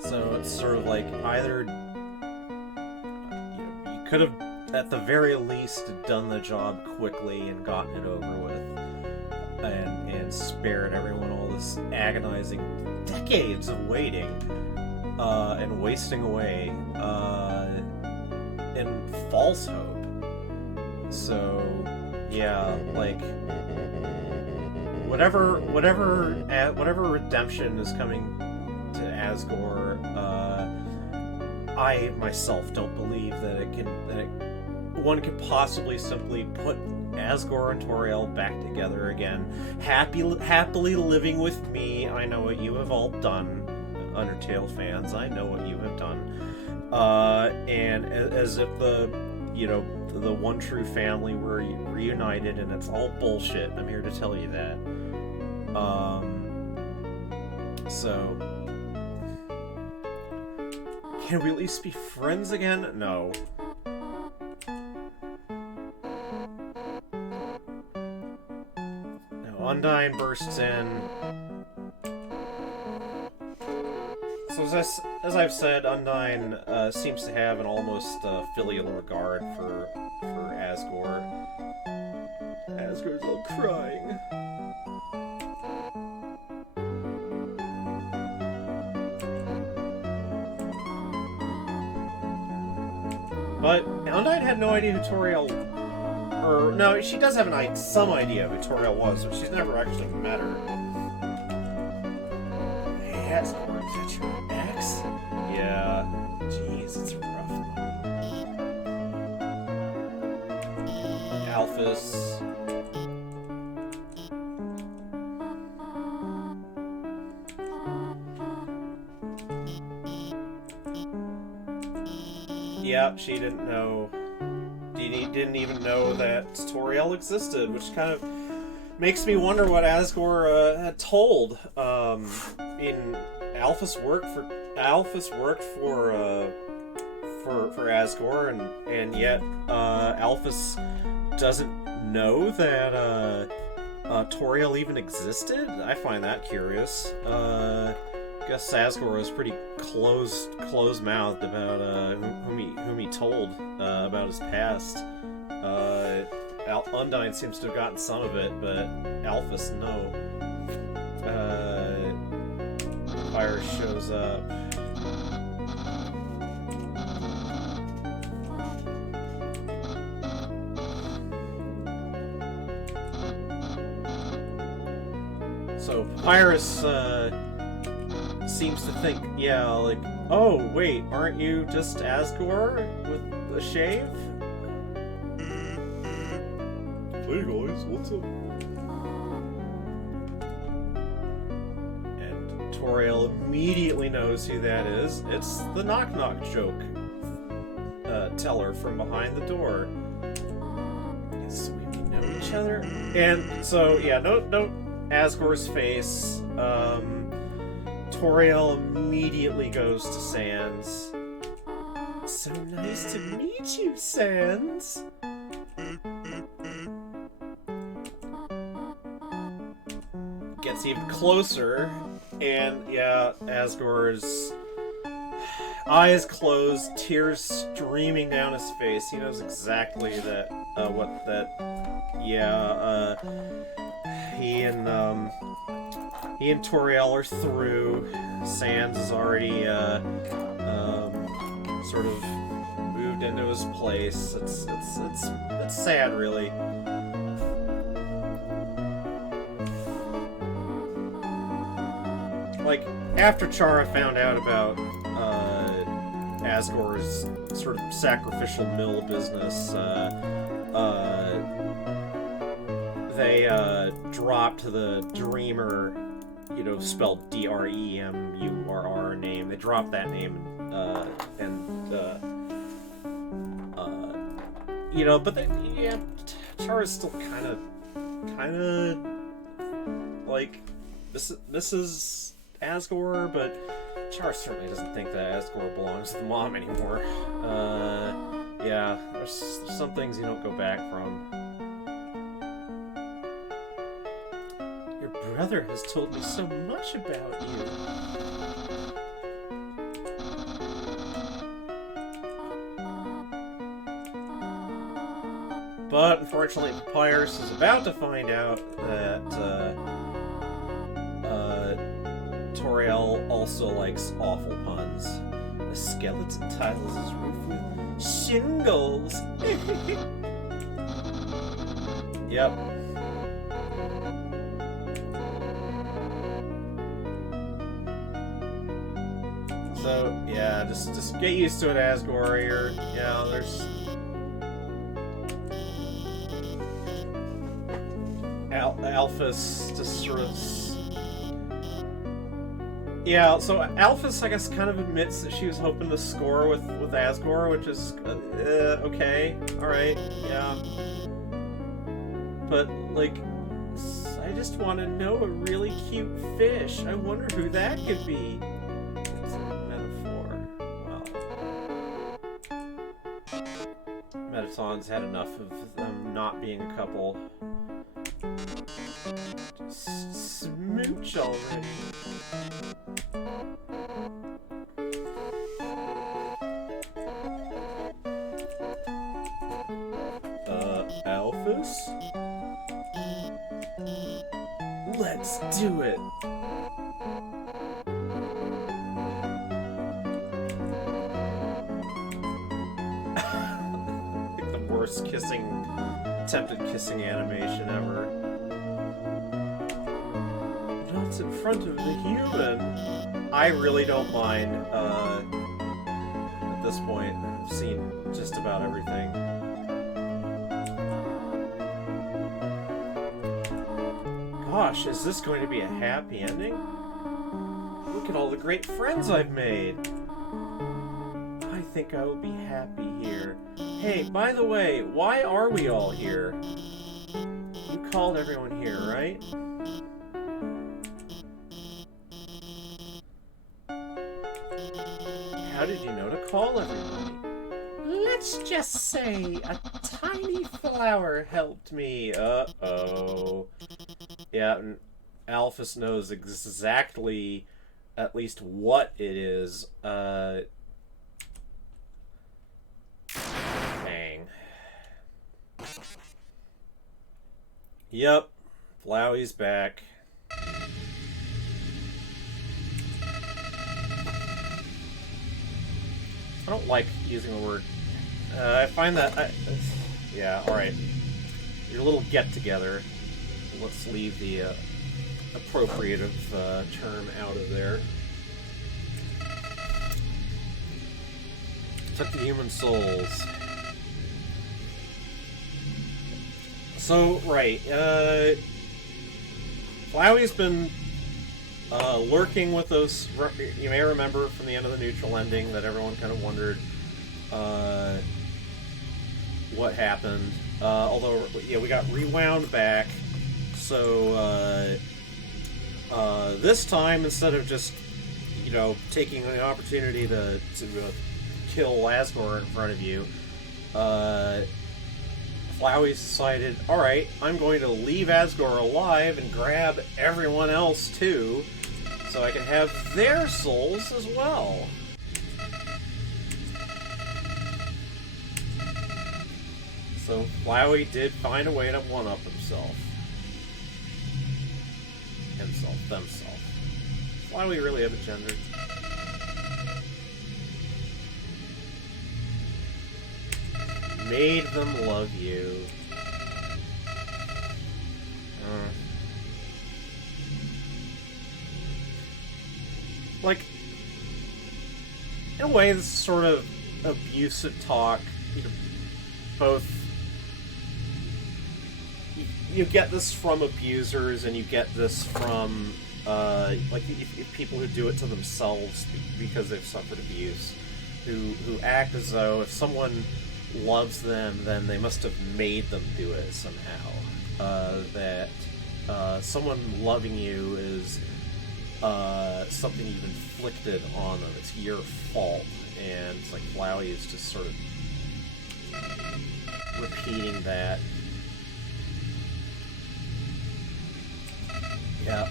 So it's sort of like either you could have, at the very least, done the job quickly and gotten it over with, and spared everyone all this agonizing decades of waiting and wasting away in false hope. So yeah, like whatever redemption is coming to Asgore, I myself don't believe that one could possibly simply put Asgore and Toriel back together again, happily living with me. I know what you have all done, Undertale fans. I know what you have done. And as if the one true family were reunited, and it's all bullshit. I'm here to tell you that. So, can we at least be friends again? No. Now, Undyne bursts in. So as I've said, Undyne seems to have an almost filial regard for Asgore. Asgore's all crying. But Undyne had no idea who Toriel... Or, no, she does have some idea who Toriel was, but she's never actually met her. Hey, Asgore, is that your ex? Yeah. Jeez, it's rough. Alphys. Yep, she didn't know. Didn't even know that Toriel existed, which kind of makes me wonder what Asgore had told. Alphys worked for Asgore, and yet Alphys doesn't know that Toriel even existed. I find that curious. I guess Asgore was pretty closed-mouthed about whom he told about his past. Undyne seems to have gotten some of it, but Alphys, no. Fire shows up. So Papyrus seems to think, yeah, like, oh wait, aren't you just Asgore with a shave? Hey guys, what's up? And Toriel immediately knows who that is. It's the knock knock joke teller from behind the door. Guess we know each other. And so yeah, no Asgore's face. Toriel immediately goes to Sans. So nice to meet you, Sans. Gets even closer, and yeah, Asgore's eyes closed, tears streaming down his face. He knows exactly that he and Toriel are through. Sans has already sort of moved into his place. It's sad, really. Like, after Chara found out about Asgore's sort of sacrificial mill business, they dropped the Dreamer, spelled D-R-E-M-U-R-R name. They dropped that name, but Chara's still kind of like, this is Asgore, but Chara certainly doesn't think that Asgore belongs to the mom anymore. There's some things you don't go back from. Your brother has told me so much about you. But unfortunately, Papyrus is about to find out that Toriel also likes awful puns. A skeleton tiles his roof with shingles. Yep. So yeah, just get used to it, Asgore. There's Alphys just sort of... Yeah, so Alphys, I guess, kind of admits that she was hoping to score with Asgore, which is, okay, alright, yeah. But, like, I just want to know a really cute fish. I wonder who that could be. It's a metaphor. Well, Metaton's had enough of them not being a couple. Just smooch already. Alphys? Let's do it! Like the worst attempted kissing animation ever. Not in front of the human. I really don't mind, at this point. I've seen just about everything. Gosh, is this going to be a happy ending? Look at all the great friends I've made. I think I will be happy here. Hey, by the way, why are we all here? You called everyone here, right? How did you know to call everybody? Let's just say a tiny flower helped me. Uh-oh. Yeah, and Alphys knows exactly, at least what it is. Dang. Yep, Flowey's back. I don't like using the word. I find that. Yeah, alright. Your little get together. Let's leave the appropriative term out of there. Took the human souls. So, right. Flowey's been lurking with those. You may remember from the end of the neutral ending that everyone kind of wondered what happened. Although, yeah, we got rewound back. So, this time, instead of just, you know, taking the opportunity to kill Asgore in front of you, Flowey's decided, alright, I'm going to leave Asgore alive and grab everyone else, too, so I can have their souls as well. So, Flowey did find a way to one-up himself. Themself. Flowey really have a gender? Made them love you. Like, in a way, this is sort of abusive talk. You know, both. You get this from abusers, and you get this from, like, if people who do it to themselves because they've suffered abuse, who act as though if someone loves them, then they must have made them do it somehow. That someone loving you is something you've inflicted on them. It's your fault. And it's like Flowey is just sort of repeating that. Yeah.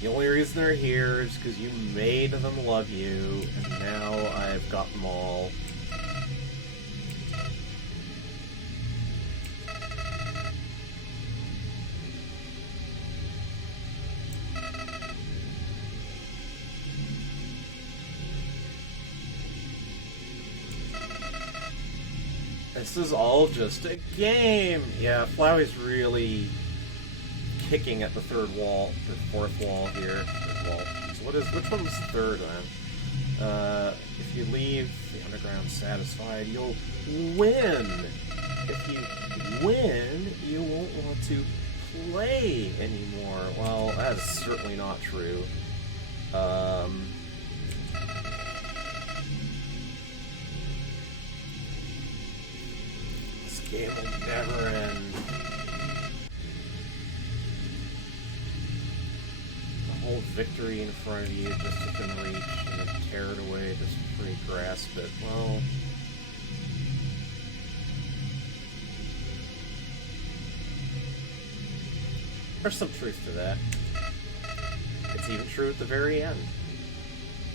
The only reason they're here is because you made them love you, and now I've got them all. This is all just a game! Yeah, Flowey's really kicking at the third wall, or fourth wall here. Third wall. So which one was the third one? If you leave the underground satisfied, you'll win! if you win, you won't want to play anymore. Well, that is certainly not true. This game will never end. The whole victory in front of you just within reach, and then tear it away just before you grasp it. Well, there's some truth to that. It's even true at the very end.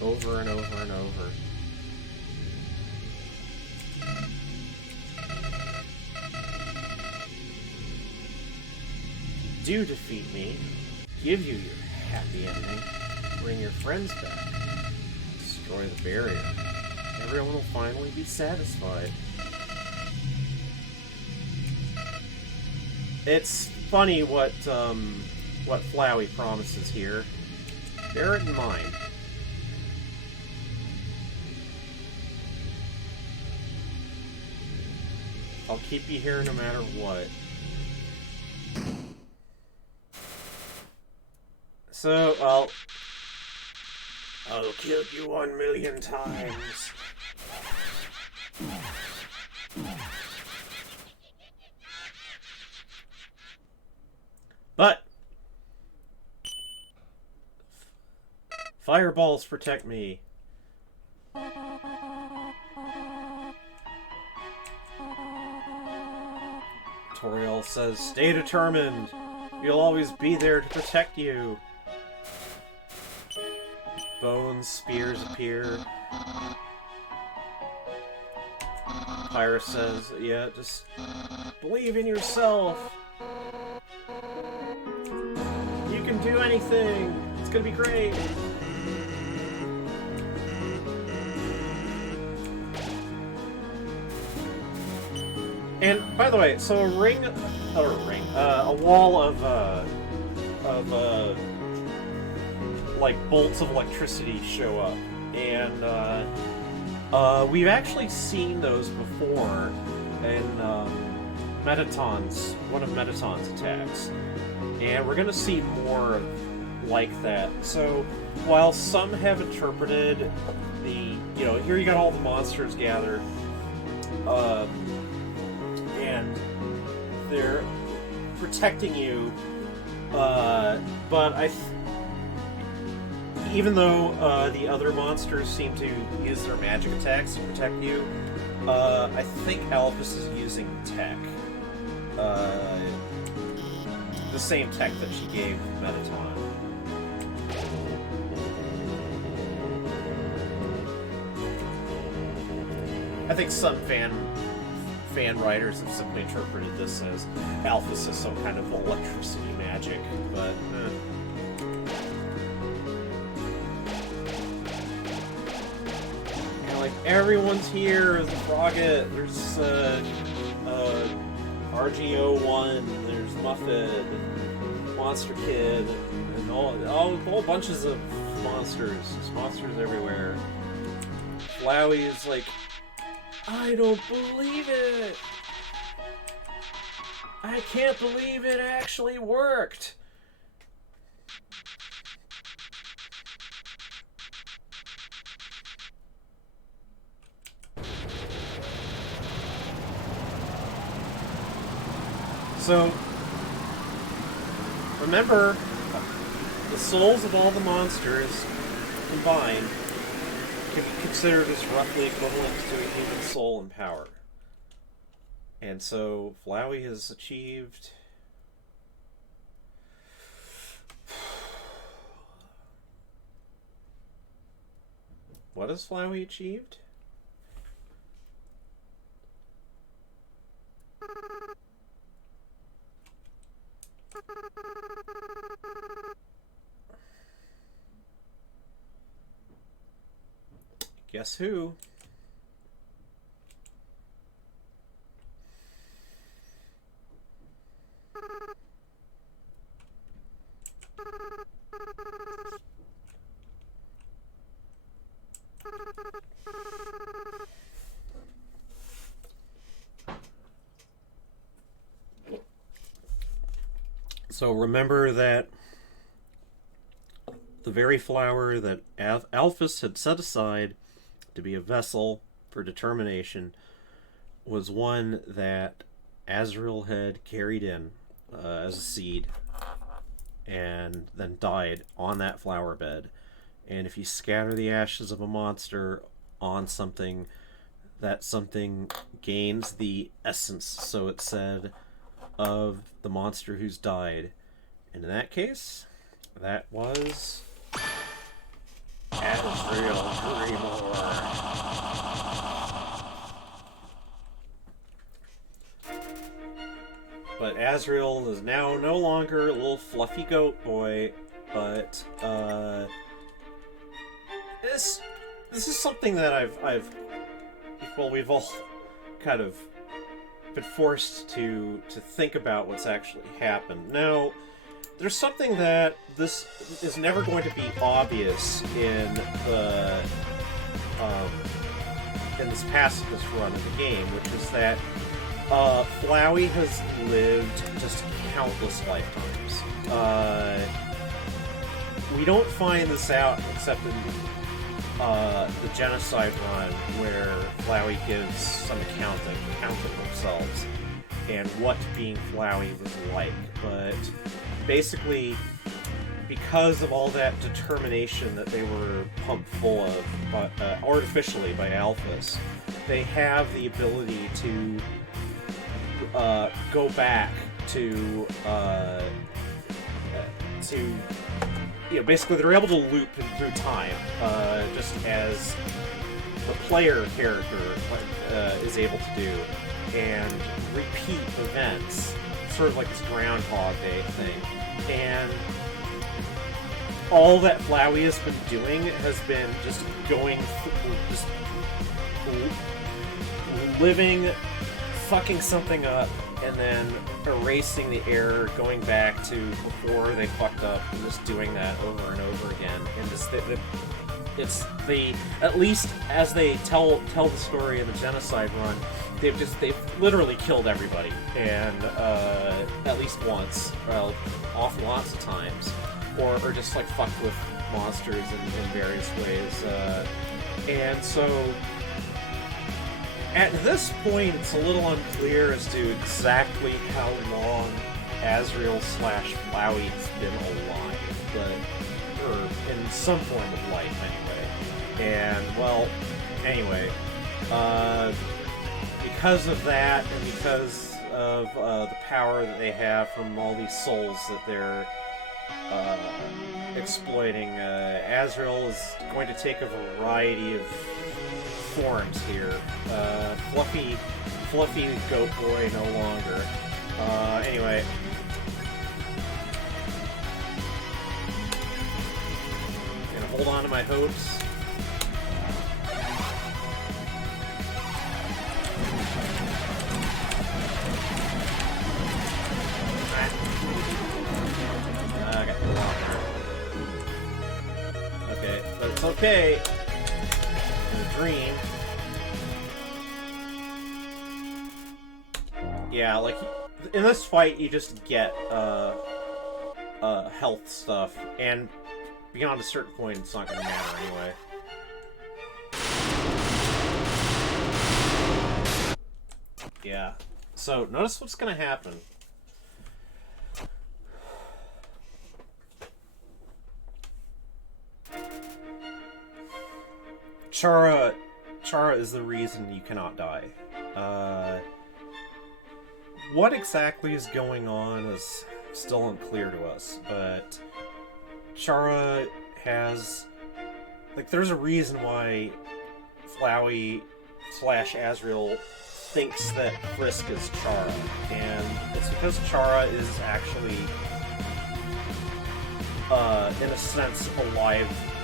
Over and over and over. Do defeat me, give you your happy ending, bring your friends back, destroy the barrier. Everyone will finally be satisfied. It's funny what Flowey promises here. Bear it in mind. I'll keep you here no matter what. So, I'll kill you 1,000,000 times. But fireballs protect me. Toriel says, "Stay determined. We'll always be there to protect you." Bones, spears appear. Pyra says, "Yeah, just believe in yourself. You can do anything. It's gonna be great." And by the way, so a wall of like bolts of electricity show up, and we've actually seen those before in one of Metaton's attacks, and we're gonna see more like that. So while some have interpreted the, here you got all the monsters gathered, and they're protecting you, but even though the other monsters seem to use their magic attacks to protect you, I think Alphys is using tech. The same tech that she gave Metaton. I think some fan writers have simply interpreted this as Alphys as some kind of electricity magic, but like everyone's here. There's Frogget, there's RGO1, there's Muffet, Monster Kid, and all bunches of monsters. There's monsters everywhere. Flowey is like, "I don't believe it! I can't believe it actually worked!" So, remember, the souls of all the monsters combined can be considered as roughly equivalent to a human soul in power. And so Flowey has achieved... What has Flowey achieved? Guess who? So remember that the very flower that Alphys had set aside to be a vessel for determination was one that Azrael had carried in as a seed and then died on that flower bed. And if you scatter the ashes of a monster on something, that something gains the essence, so it said, of the monster who's died. And in that case, that was Azrael Grimoire. But Azrael is now no longer a little fluffy goat boy, but this is something that we've all kind of been forced to think about what's actually happened. Now, there's something that this is never going to be obvious in the in this run of the game, which is that Flowey has lived just countless lifetimes. We don't find this out except in the genocide run, where Flowey gives some account of themselves and what being Flowey was like. But basically, because of all that determination that they were pumped full of artificially by Alphys, they have the ability to go back to basically they're able to loop through time, just as the player character is able to do, and repeat events, sort of like this Groundhog Day thing. And all that Flowey has been doing has been just living, fucking something up, and then erasing the error, going back to before they fucked up, and just doing that over and over again. And just at least as they tell the story in the genocide run, they've literally killed everybody, and at least once, well, awful lots of times, or just like fucked with monsters in various ways, and so at this point, it's a little unclear as to exactly how long Azrael/Flowey's been alive, or in some form of life, anyway. And, well, anyway, because of that, and because of the power that they have from all these souls that they're exploiting, Azrael is going to take a variety of forms here. Fluffy goat boy no longer. Anyway. Gonna hold on to my hopes. Okay, but it's okay. Dream. Yeah, like, in this fight, you just get, health stuff, and beyond a certain point, it's not gonna matter anyway. Yeah. So, notice what's gonna happen. Chara is the reason you cannot die. What exactly is going on is still unclear to us, but Chara has... like, there's a reason why Flowey/Azrael thinks that Frisk is Chara, and it's because Chara is actually, in a sense,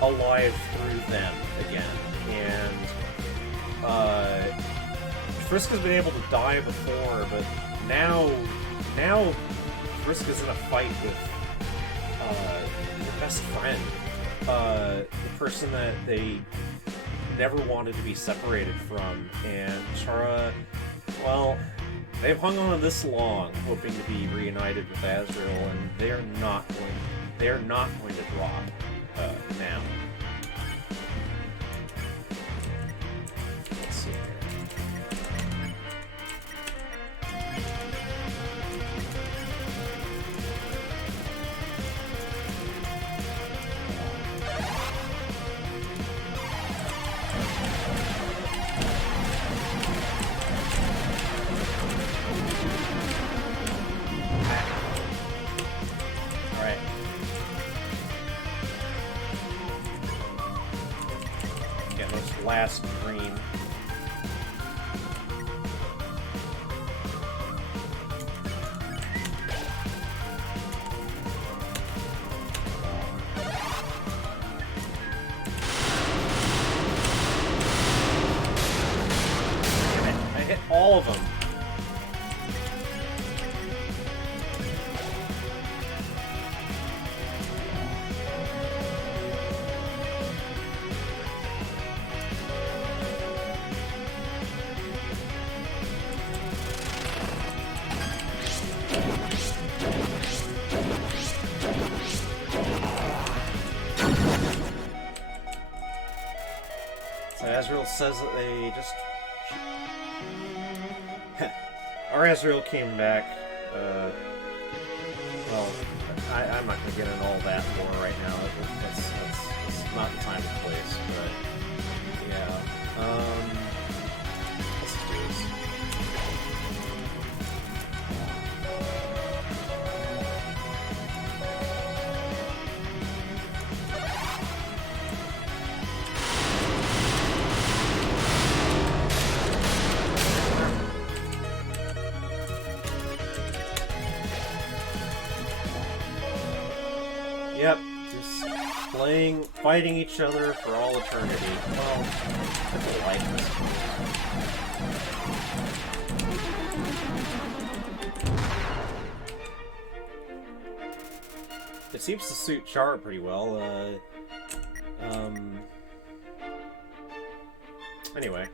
alive through them again. And Frisk has been able to die before, but now Frisk is in a fight with their best friend, the person that they never wanted to be separated from. And Chara, well, They've hung on this long, hoping to be reunited with Azrael, and they are not going. They are not going to drop now. Let's see here. Last green. I hit all of them. Azrael says that they just... Our Azrael came back, well, I'm not going to get into all that more right now. That's not the time and place, but, yeah. Let's do this. Yep, just fighting each other for all eternity. Well, I like this. It seems to suit Char pretty well. Anyway.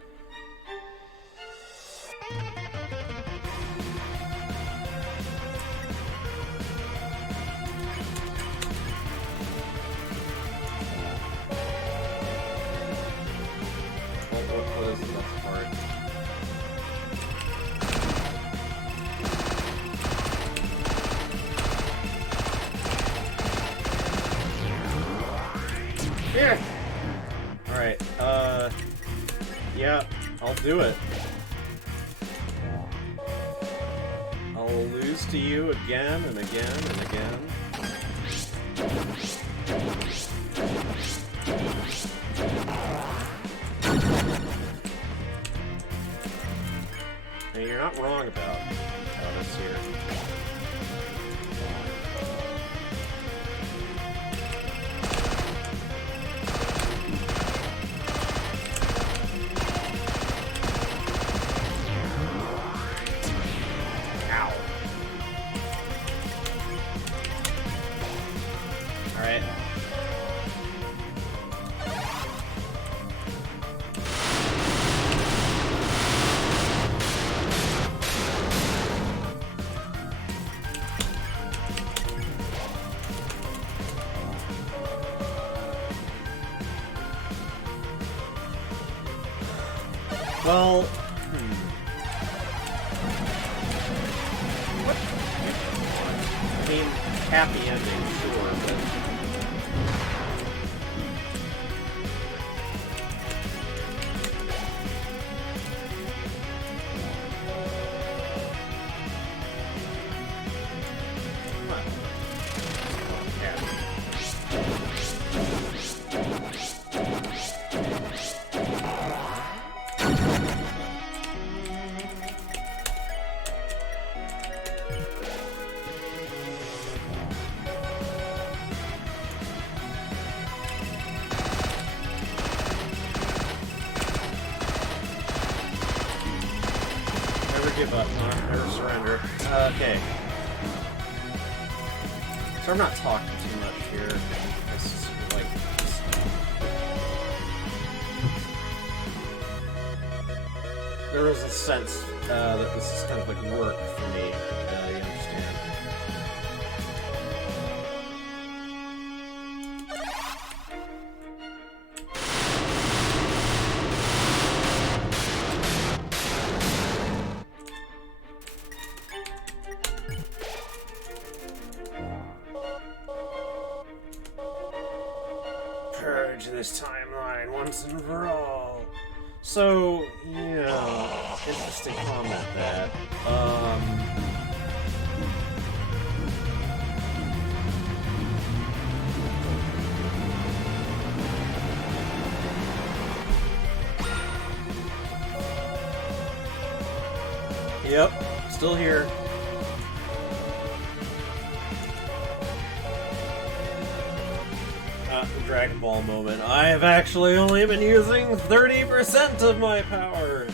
What is the next part? Yeah! Alright, yeah, I'll do it. I'll lose to you again and again and again. And you're not wrong about this here. Ow. Alright. Well, I mean, happy ending, sure, but... Give up, never surrender. Okay. So I'm not talking too much here. This is like... there was a sense that this is kind of like work for me. You understand? Purge this timeline once and for all. So, yeah, interesting comment that. Yep, still here. The Dragon Ball moment. I have actually only been using 30% of my power.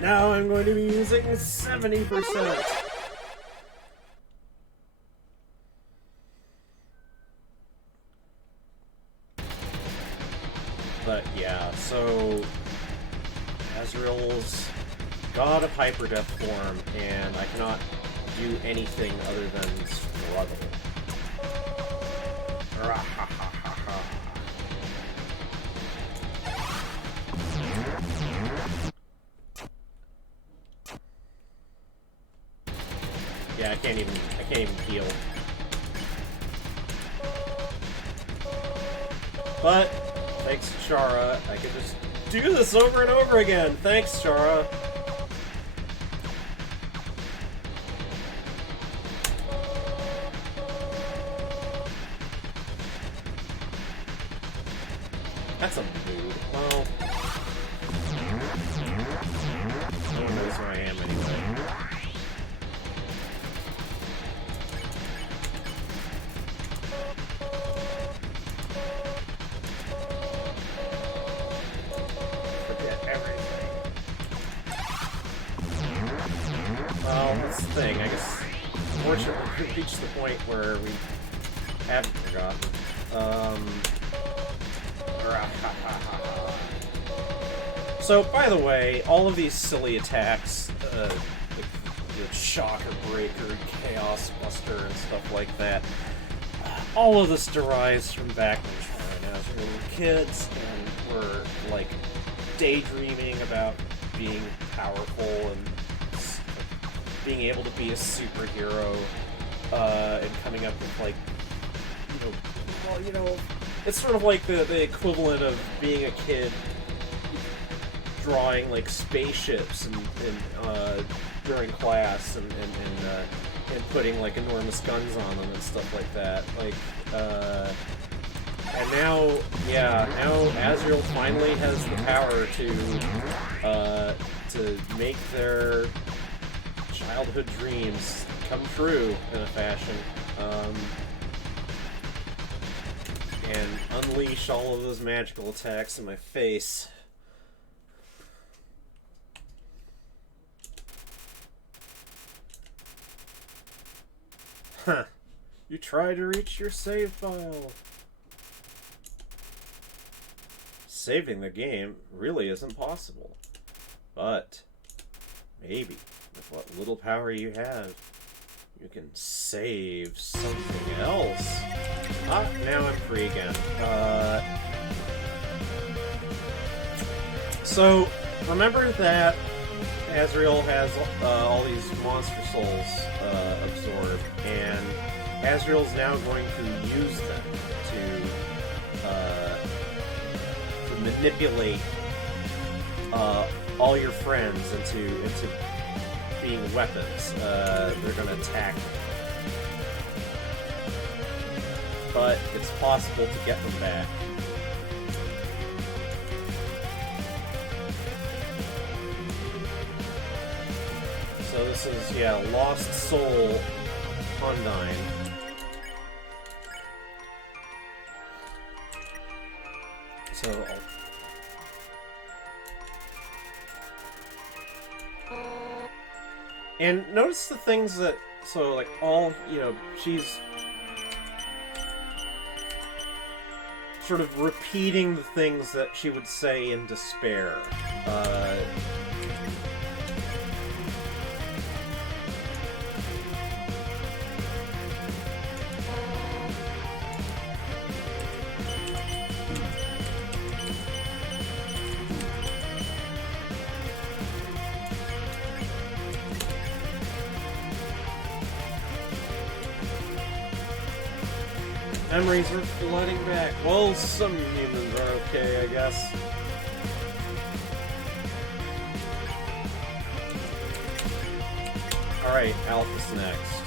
Now I'm going to be using 70%. But yeah, so Azrael's God of Hyper Death form, and I cannot do anything other than struggle. Yeah, I can't even heal. But thanks to Chara, I can just do this over and over again. Thanks, Chara. That's a mood. Well, no one knows where I am anyway. Forget everything. Well, that's the thing. I guess, unfortunately, we've reached the point where we haven't forgotten. So, by the way, all of these silly attacks, the Shocker Breaker, Chaos Buster, and stuff like that, all of this derives from back when Chara and Azrael were kids, and were, like, daydreaming about being powerful and being able to be a superhero, and coming up with, like, it's sort of like the equivalent of being a kid drawing like spaceships and during class and putting like enormous guns on them and stuff like that. Like, and now Azrael finally has the power to make their childhood dreams come true in a fashion. And unleash all of those magical attacks in my face. Huh. You try to reach your save file. Saving the game really isn't possible. But maybe, with what little power you have, you can save something else. Ah, now I'm free again. So, remember that Azrael has all these monster souls absorbed, and Azrael's now going to use them to manipulate all your friends into being weapons. They're going to attack. But it's possible to get them back. So this is, Lost Soul Undyne. So and notice the things that, so like all, she's sort of repeating the things that she would say in despair. Memories are flooding back. Well, some humans are okay, I guess. Alright, Alpha's next.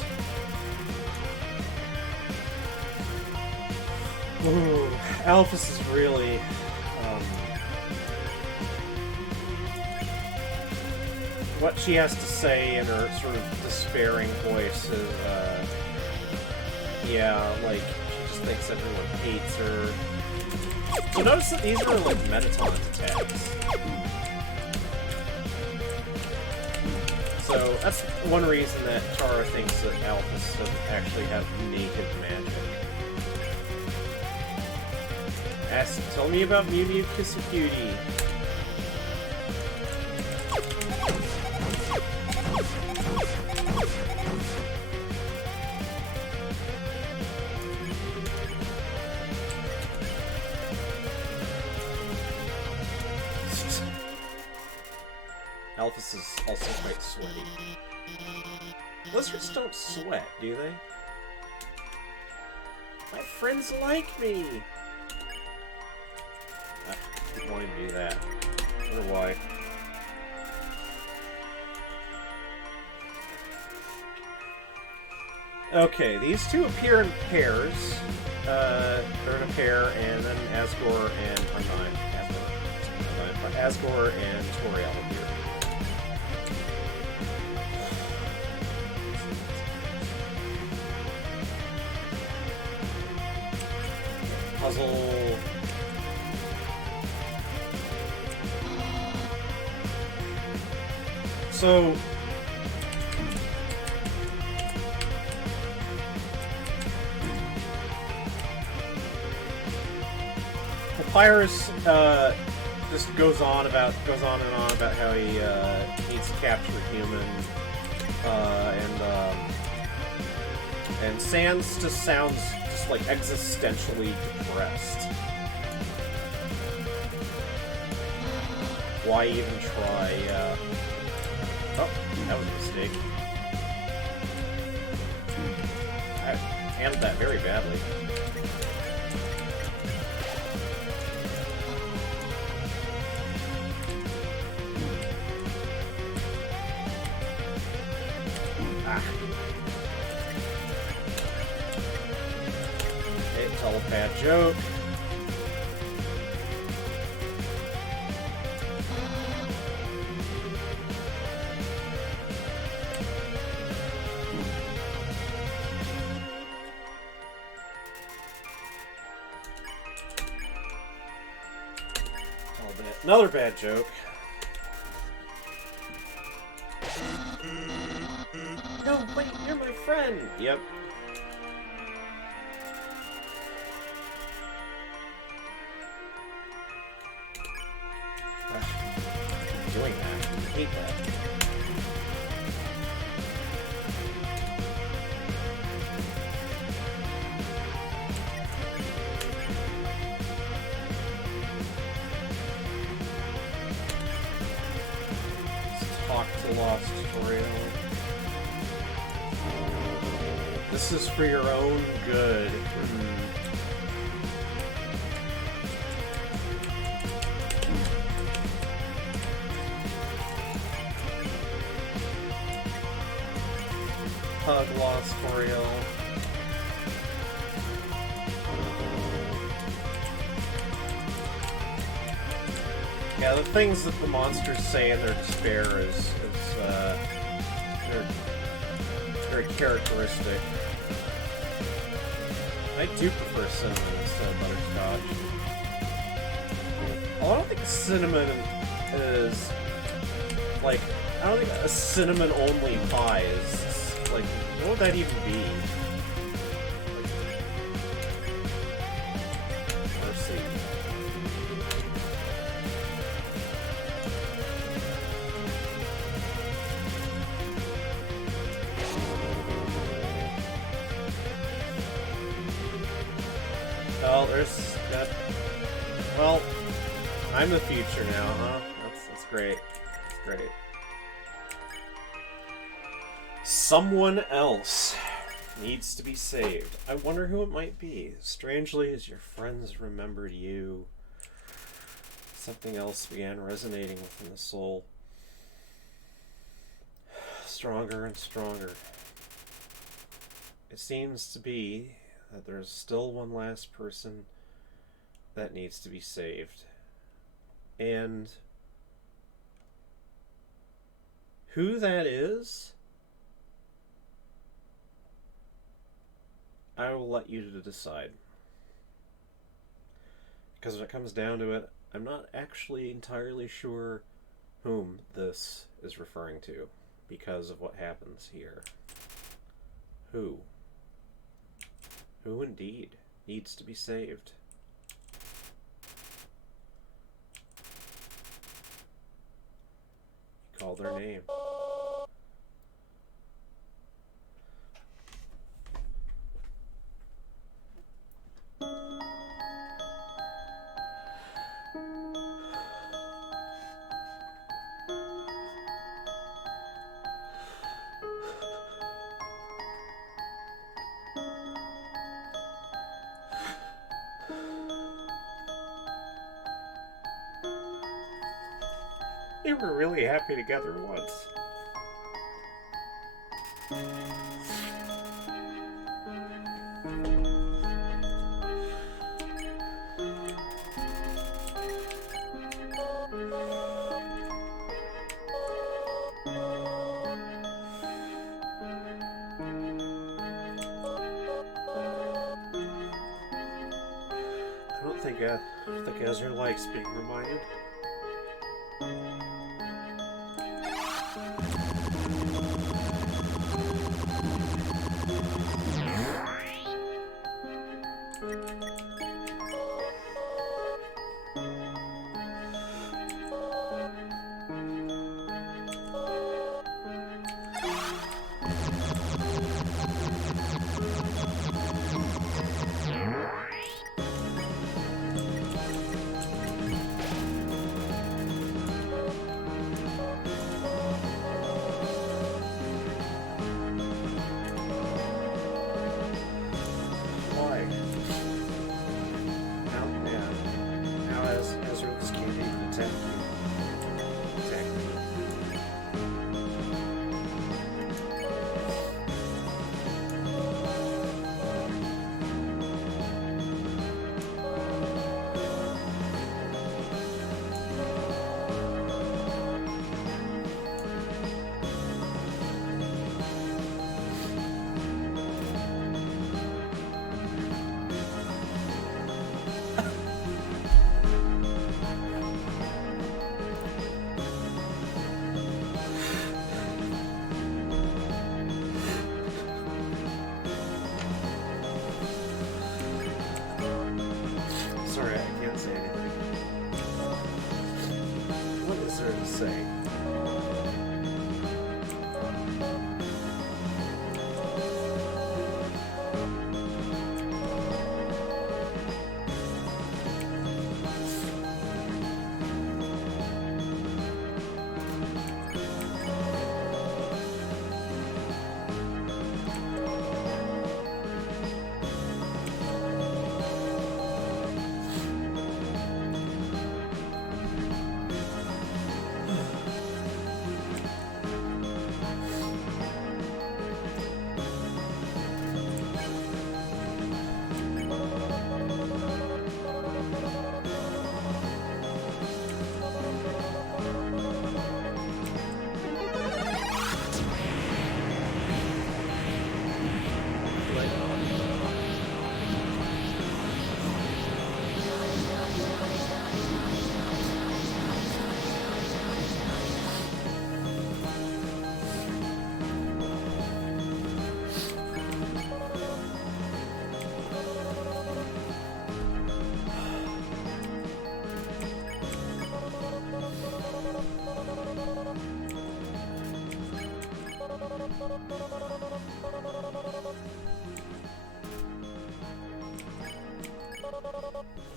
Ooh, Alphys is really... what she has to say in her sort of despairing voice is, yeah, like, she just thinks everyone hates her. You notice that these are, like, metataunt attacks. So, that's one reason that Chara thinks that Alphys doesn't actually have native magic. Tell me about Mew Mew Kissacutie. Alphys is also quite sweaty. Lizards don't sweat, do they? My friends like me! I didn't want to do that. I wonder why. Okay, these two appear in pairs. They're in a pair, and then Asgore and... Asgore and Toriel appear. Puzzle. So Papyrus just goes on and on about how he needs to capture a human, and Sans just sounds just like existentially depressed. Why even try? Oh, that was a mistake. I handled that very badly. Bad joke. Another bad joke. No, wait, you're my friend. Yep. Doing that. I hate that. Let's talk to Lost Tutorial. This is for your own good. Hug Lost Toriel. Yeah, the things that the monsters say in their despair is very characteristic. I do prefer cinnamon instead of butterscotch. Well, I don't think cinnamon is like, I don't think a cinnamon only pie is like, what would that even be? Mercy. Well, there's that. Well, I'm the future now, huh? That's great. That's great. Someone else. needs to be saved. I wonder who it might be. Strangely, as your friends remembered you, something else began resonating within the soul. Stronger and stronger. It seems to be that there's still one last person that needs to be saved. And who that is, I will let you to decide. Because when it comes down to it, I'm not actually entirely sure whom this is referring to because of what happens here. Who? Who indeed needs to be saved? You call their name. They were really happy together once. I don't think Ezra likes being reminded. Sorry, I can't say anything. What is there to say?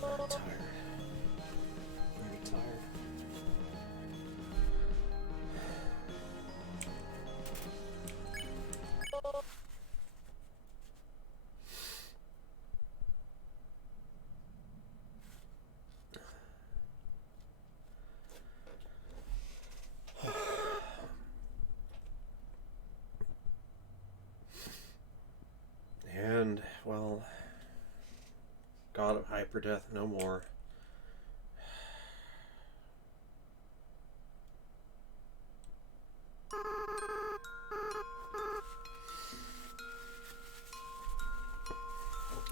I'm tired. Very tired. for death no more.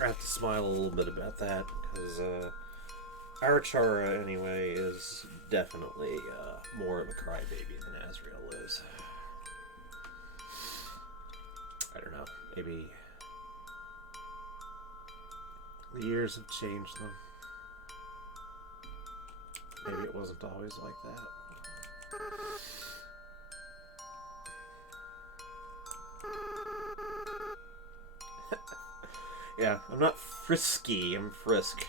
I have to smile a little bit about that, because our Chara, anyway, is definitely more of a crybaby than Azrael is. I don't know, maybe the years have changed them. Maybe it wasn't always like that. Yeah, I'm not frisky, I'm Frisk.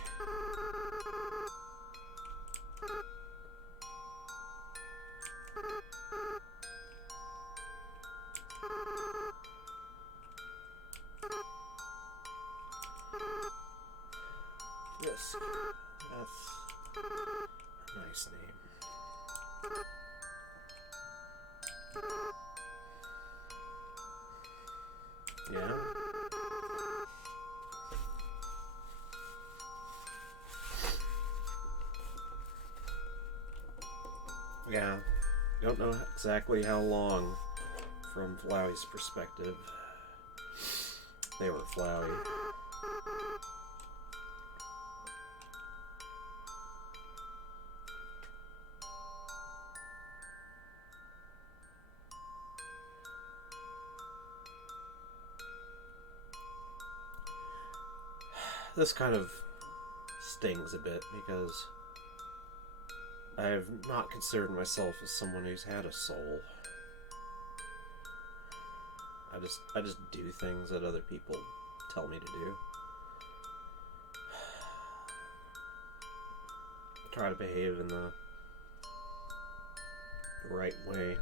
Frisk. That's a nice name. Yeah? Yeah. Don't know exactly how long, from Flowey's perspective, they were Flowey. This kind of stings a bit, because I have not considered myself as someone who's had a soul. I just do things that other people tell me to do. Try to behave in the right way.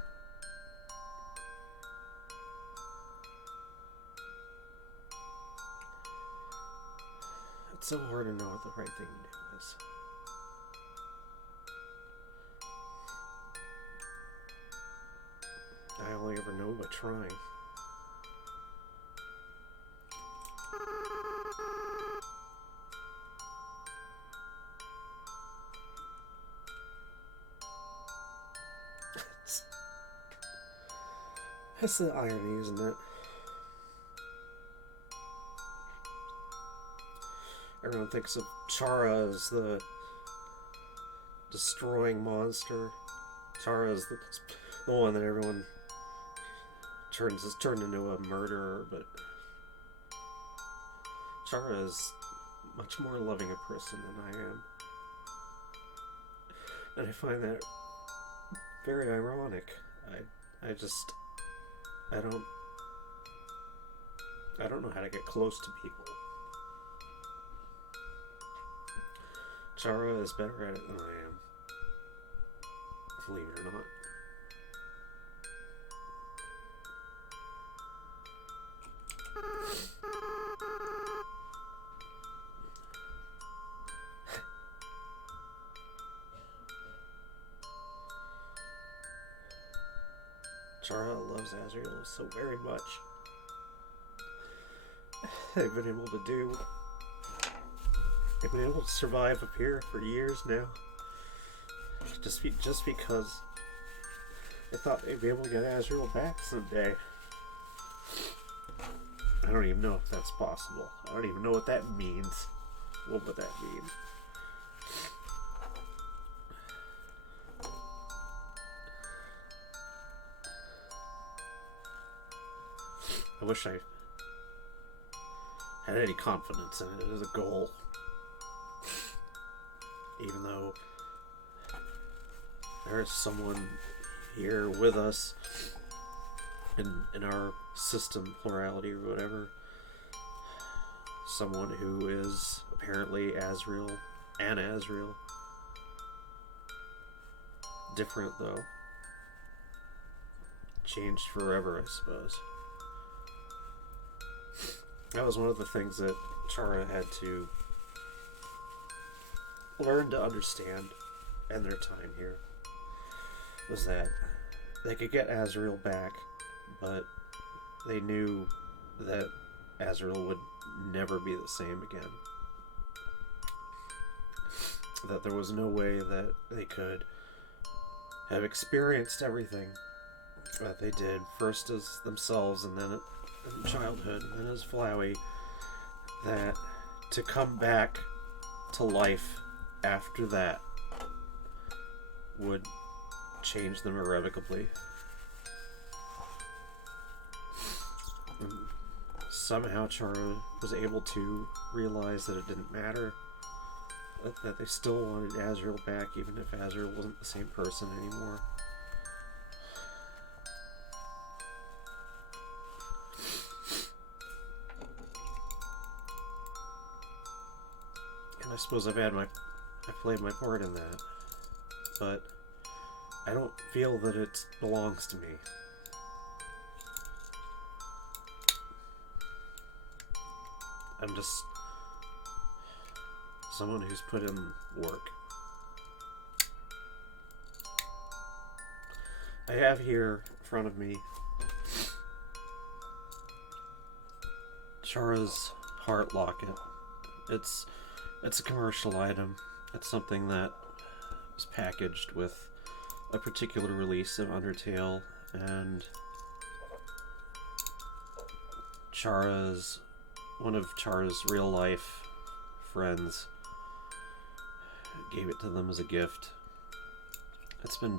It's so hard to know what the right thing to do is. I only ever know by trying. That's the irony, isn't it? Everyone thinks of Chara as the destroying monster. Chara is the one that everyone is turned into a murderer, but Chara is much more loving a person than I am. And I find that very ironic. I don't know how to get close to people. Chara is better at it than I am. Believe it or not. Chara loves Azrael so very much. They've been able to survive up here for years now. Just because they thought they'd be able to get Azrael back someday. I don't even know if that's possible. I don't even know what that means. What would that mean? I wish I had any confidence in it as a goal. Even though there is someone here with us in our system plurality or whatever. Someone who is apparently Azrael and Azrael. Different though. Changed forever, I suppose. That was one of the things that Chara had to learn to understand in their time here. Was that they could get Azrael back, but they knew that Azrael would never be the same again. that there was no way that they could have experienced everything that they did, first as themselves and then in childhood and then as Flowey, that to come back to life after that would change them irrevocably. And somehow Chara was able to realize that it didn't matter, that they still wanted Azrael back, even if Azrael wasn't the same person anymore. And I suppose I played my part in that, but I don't feel that it belongs to me. I'm just someone who's put in work. I have here in front of me Chara's heart locket. It's a commercial item. It's something that was packaged with a particular release of Undertale, and one of Chara's real life friends gave it to them as a gift. It's been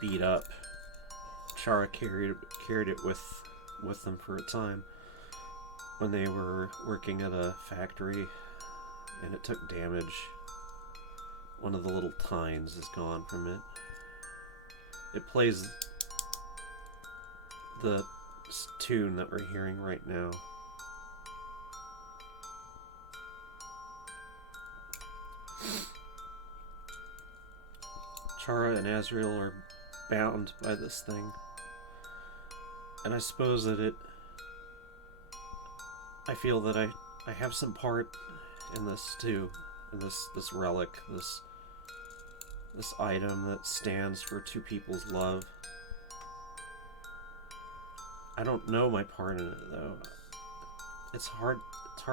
beat up. Chara carried it with them for a time when they were working at a factory, and it took damage. One of the little tines is gone from it. It plays the tune that we're hearing right now. Chara and Azrael are bound by this thing, and I suppose that I feel that I have some part in this too, in this relic, this item that stands for two people's love. I don't know my part in it though. It's hard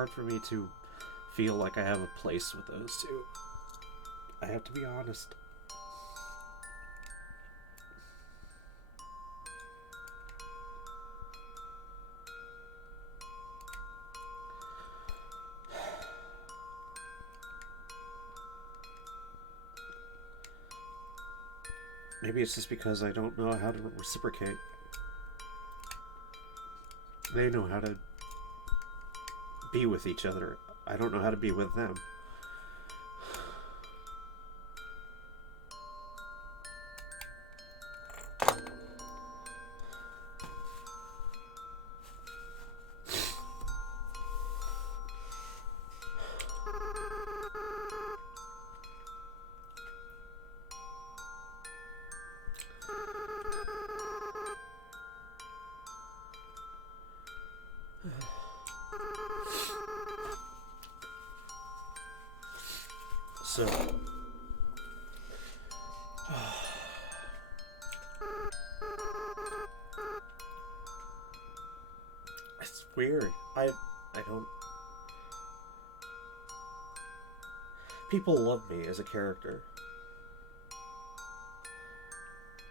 for me to feel like I have a place with those two. I have to be honest. Maybe it's just because I don't know how to reciprocate. They know how to be with each other. I don't know how to be with them. So, it's weird. I don't. People love me as a character.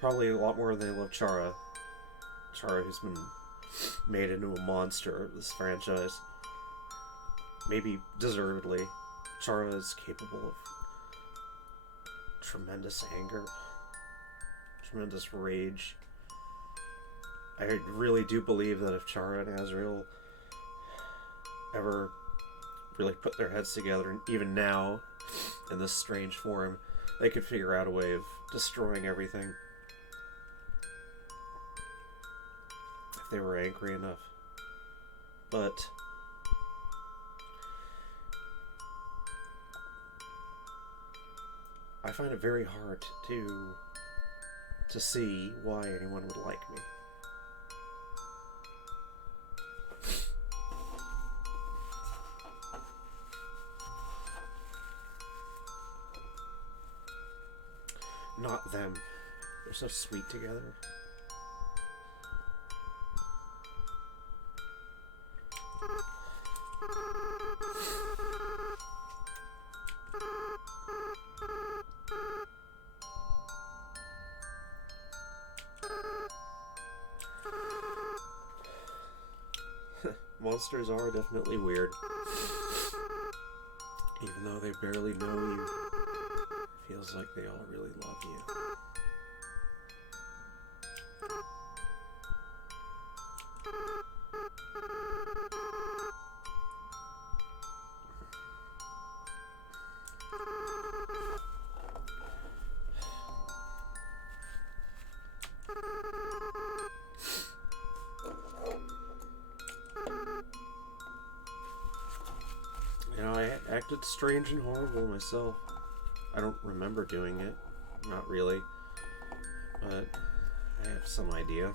Probably a lot more than they love Chara. Chara, who's been made into a monster of this franchise. Maybe deservedly. Chara is capable of tremendous anger, tremendous rage. I really do believe that if Chara and Azrael ever really put their heads together, and even now, in this strange form, they could figure out a way of destroying everything. If they were angry enough. But I find it very hard to see why anyone would like me. Not them. They're so sweet together. monsters are definitely weird. Even though they barely know you, feels like they all really love you. I acted strange and horrible myself. I don't remember doing it. Not really. But I have some idea.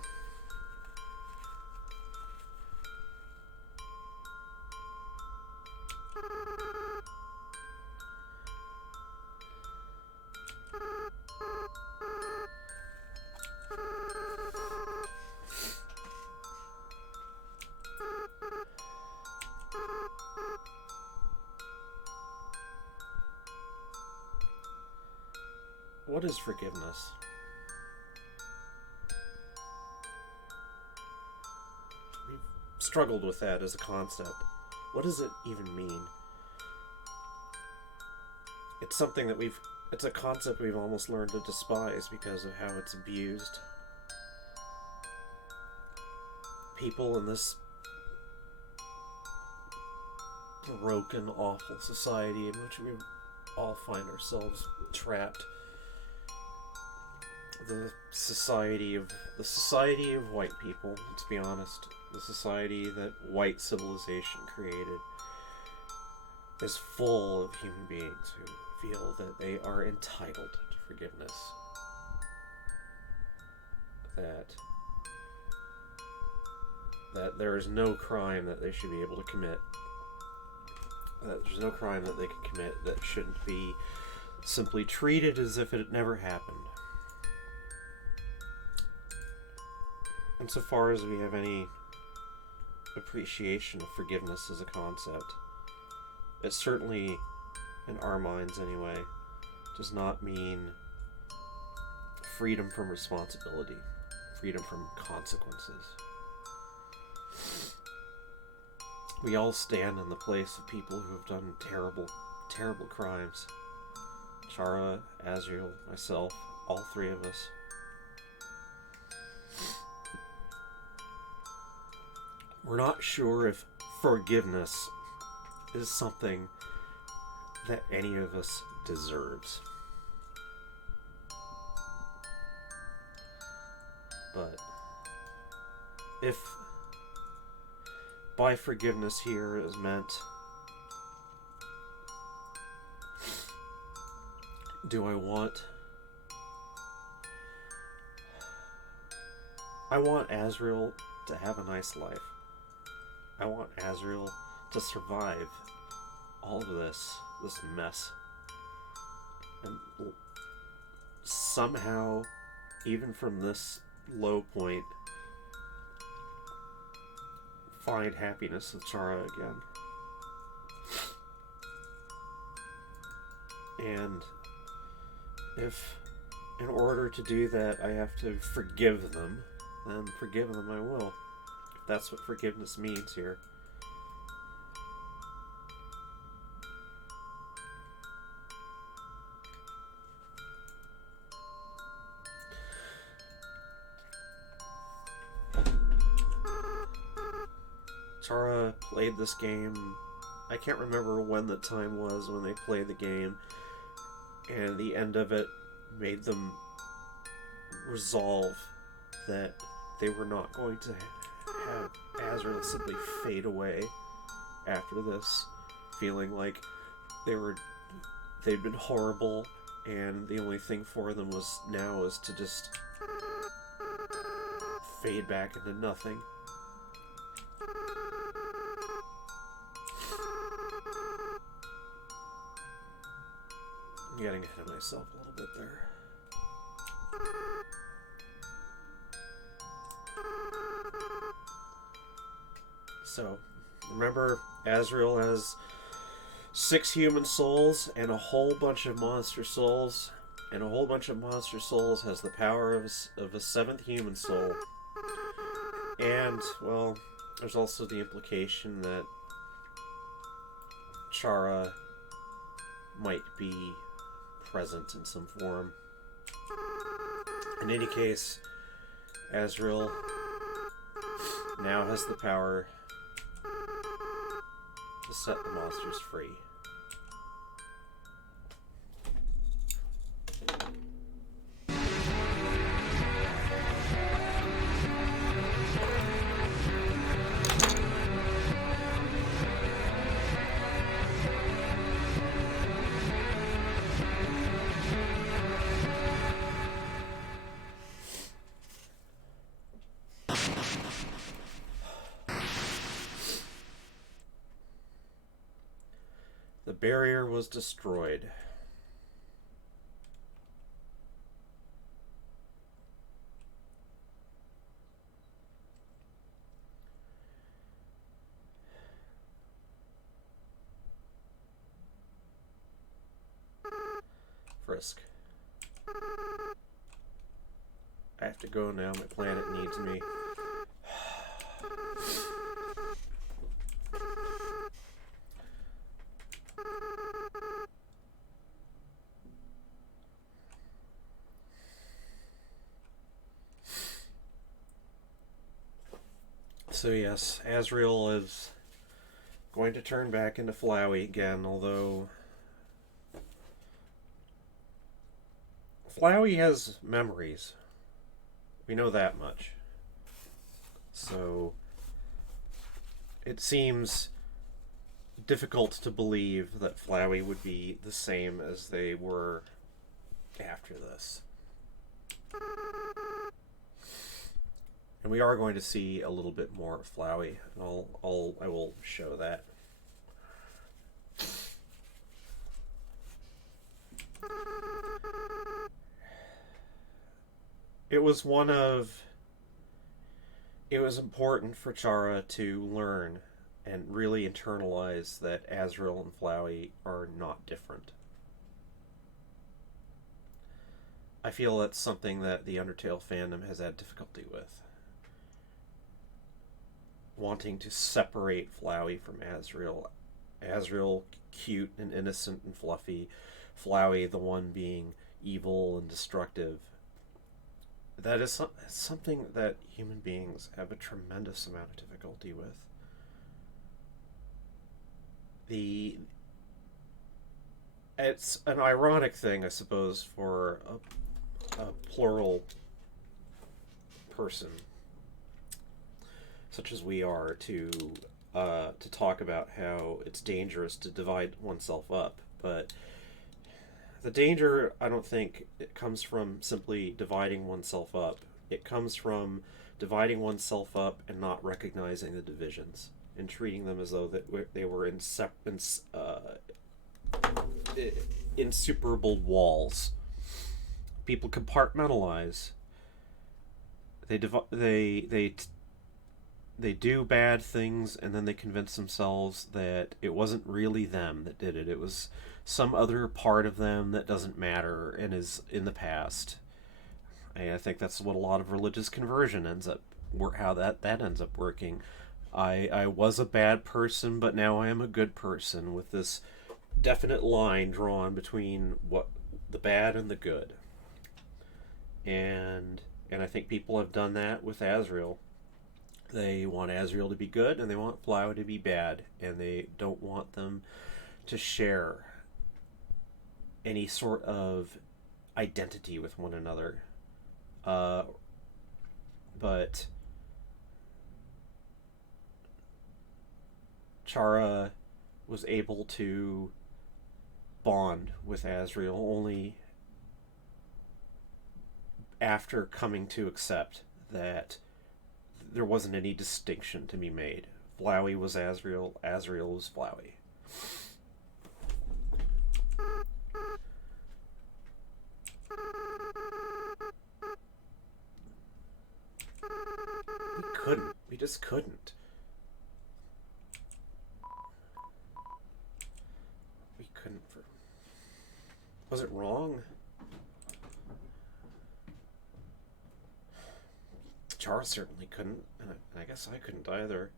What is forgiveness? We've struggled with that as a concept. What does it even mean? It's something that it's a concept we've almost learned to despise because of how it's abused. People in this broken, awful society in which we all find ourselves trapped. The society of white people, to be honest, the society that white civilization created, is full of human beings who feel that they are entitled to forgiveness. That there is no crime that they should be able to commit. That there's no crime that they could commit that shouldn't be simply treated as if it never happened. Insofar as we have any appreciation of forgiveness as a concept, it certainly, in our minds anyway, does not mean freedom from responsibility, freedom from consequences. We all stand in the place of people who have done terrible, terrible crimes. Chara, Azrael, myself, all three of us. We're not sure if forgiveness is something that any of us deserves. But if by forgiveness here is meant, do I want Azrael to have a nice life. I want Azrael to survive all of this mess. And somehow, even from this low point, find happiness with Chara again. And if in order to do that I have to forgive them, then forgive them I will. If that's what forgiveness means here. Chara played this game, I can't remember when the time was when they played the game, and the end of it made them resolve that they were not going to have Azrael simply fade away after this, feeling like they'd been horrible, and the only thing for them was to just fade back into nothing. I'm getting ahead of myself a little bit there. So, remember, Azrael has 6 human souls and a whole bunch of monster souls, and a whole bunch of monster souls has the power of a 7th human soul. And, well, There's also the implication that Chara might be present in some form. In any case, Azrael now has the power to set the monsters free. The barrier was destroyed. Frisk. I have to go now. My planet needs me. So yes, Azrael is going to turn back into Flowey again, although Flowey has memories. We know that much. So it seems difficult to believe that Flowey would be the same as they were after this. And we are going to see a little bit more of Flowey, and I will show that. It was important for Chara to learn and really internalize that Azrael and Flowey are not different. I feel that's something that the Undertale fandom has had difficulty with. Wanting to separate Flowey from Azrael. Azrael, cute and innocent and fluffy. Flowey, the one being evil and destructive. That is something that human beings have a tremendous amount of difficulty with. It's an ironic thing, I suppose, for a plural person such as we are to talk about how it's dangerous to divide oneself up, but the danger, I don't think it comes from simply dividing oneself up. It comes from dividing oneself up and not recognizing the divisions and treating them as though they were insuperable walls. People compartmentalize. They do bad things, and then they convince themselves that it wasn't really them that did it. It was some other part of them that doesn't matter and is in the past. And I think that's what a lot of religious conversion ends up, how that ends up working. I was a bad person, but now I am a good person, with this definite line drawn between what the bad and the good. And I think people have done that with Azrael. They want Azrael to be good, and they want Flowey to be bad, and they don't want them to share any sort of identity with one another. But Chara was able to bond with Azrael only after coming to accept that there wasn't any distinction to be made. Flowey was Azrael, Azrael was Flowey. We just couldn't. Was it wrong? Chara certainly couldn't, and I guess I couldn't either.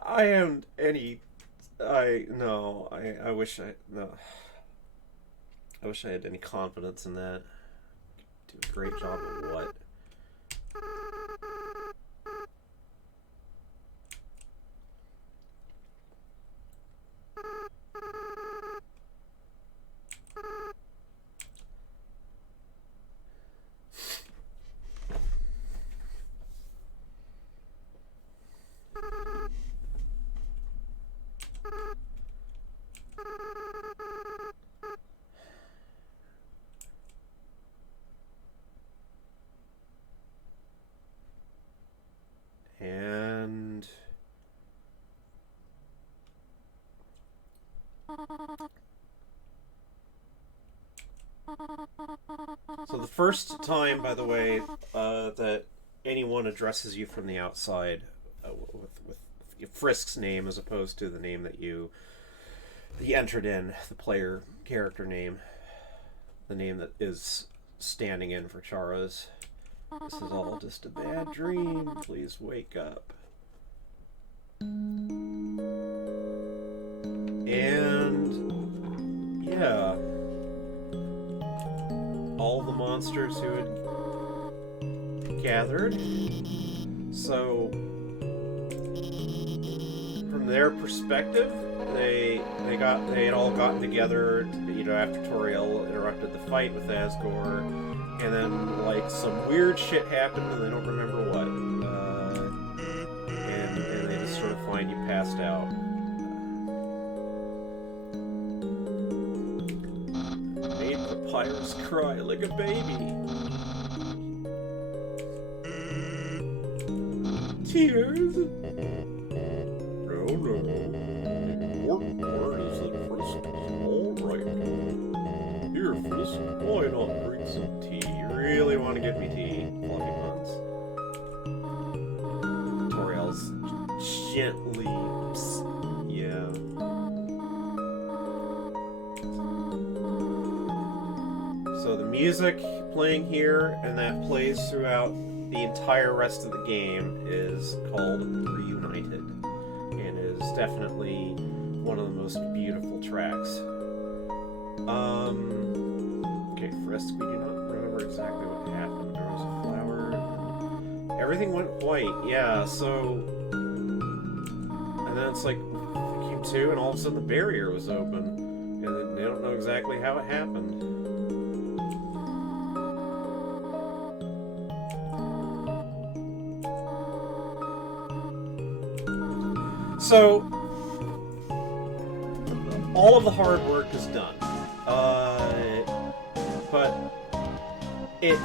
I am any. I wish I. No. I wish I had any confidence in that. Do a great job of what? And so the first time, by the way, that anyone addresses you from the outside with Frisk's name as opposed to the name that you entered in, the player character name, the name that is standing in for Chara's. This is all just a bad dream. Please wake up. And yeah, all the monsters who had gathered. So from their perspective, they had all gotten together, after Toriel interrupted the fight with Asgore, and then like some weird shit happened and they don't remember what, and they just sort of find you passed out. Made Papyrus cry like a baby. Tears. No. The important part is that Frisk is alright. Here, Frisk, why not drink some tea? You really want to give me tea, Fluffy Buns? Toriel's gently... yeah. So the music playing here, and that plays throughout the entire rest of the game, is called Reunited, and is definitely one of the most beautiful tracks. Okay, Frisk, we do not remember exactly what happened. There was a flower. Everything went white, yeah, so... And then it's like, we came to, and all of a sudden the barrier was open. And they don't know exactly how it happened. So, all of the hard work is done. But it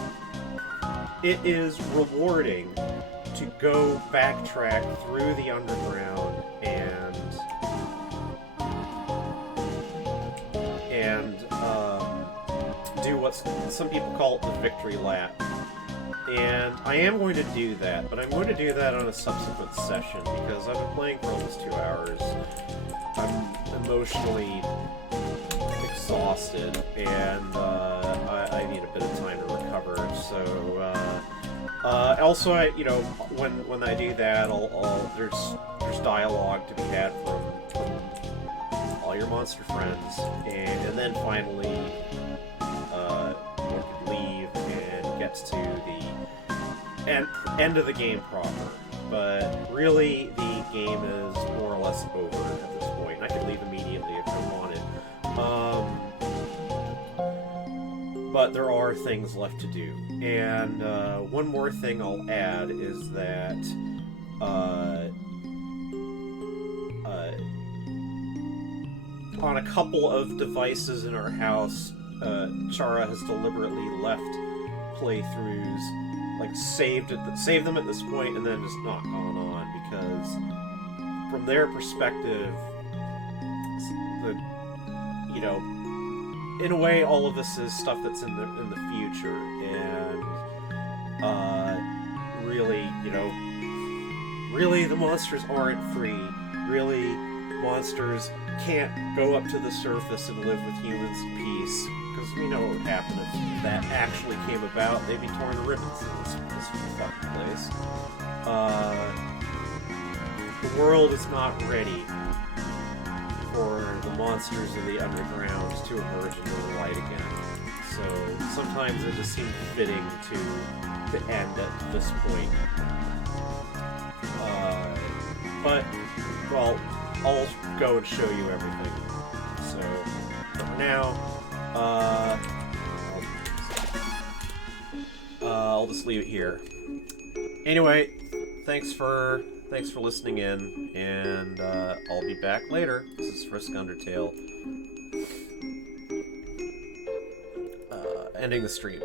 is rewarding to go backtrack through the underground and do what some people call it the victory lap. And I am going to do that, but I'm going to do that on a subsequent session because I've been playing for almost 2 hours. I'm emotionally exhausted, and I need a bit of time to recover. So, also, when I do that, there's dialogue to be had from all your monster friends, and then finally, one could leave and gets to the end of the game proper. But really, the game is more or less over at this point. I can leave immediately if I wanted. But there are things left to do. And one more thing I'll add is that on a couple of devices in our house, Chara has deliberately left playthroughs, like saved them at this point and then just not gone on, because from their perspective, the, you know, in a way, all of this is stuff that's in the future, and really, you know, really the monsters aren't free. Really, monsters can't go up to the surface and live with humans in peace, because we know what would happen if that actually came about. They'd be torn to ribbons in this fucking place. The world is not ready for the monsters of the underground to emerge into the light again. So sometimes it just seemed fitting to end at this point. But, well, I'll go and show you everything. So, for now, I'll just leave it here. Anyway, thanks for listening in, and I'll be back later. This is Frisk Undertale. Ending the stream.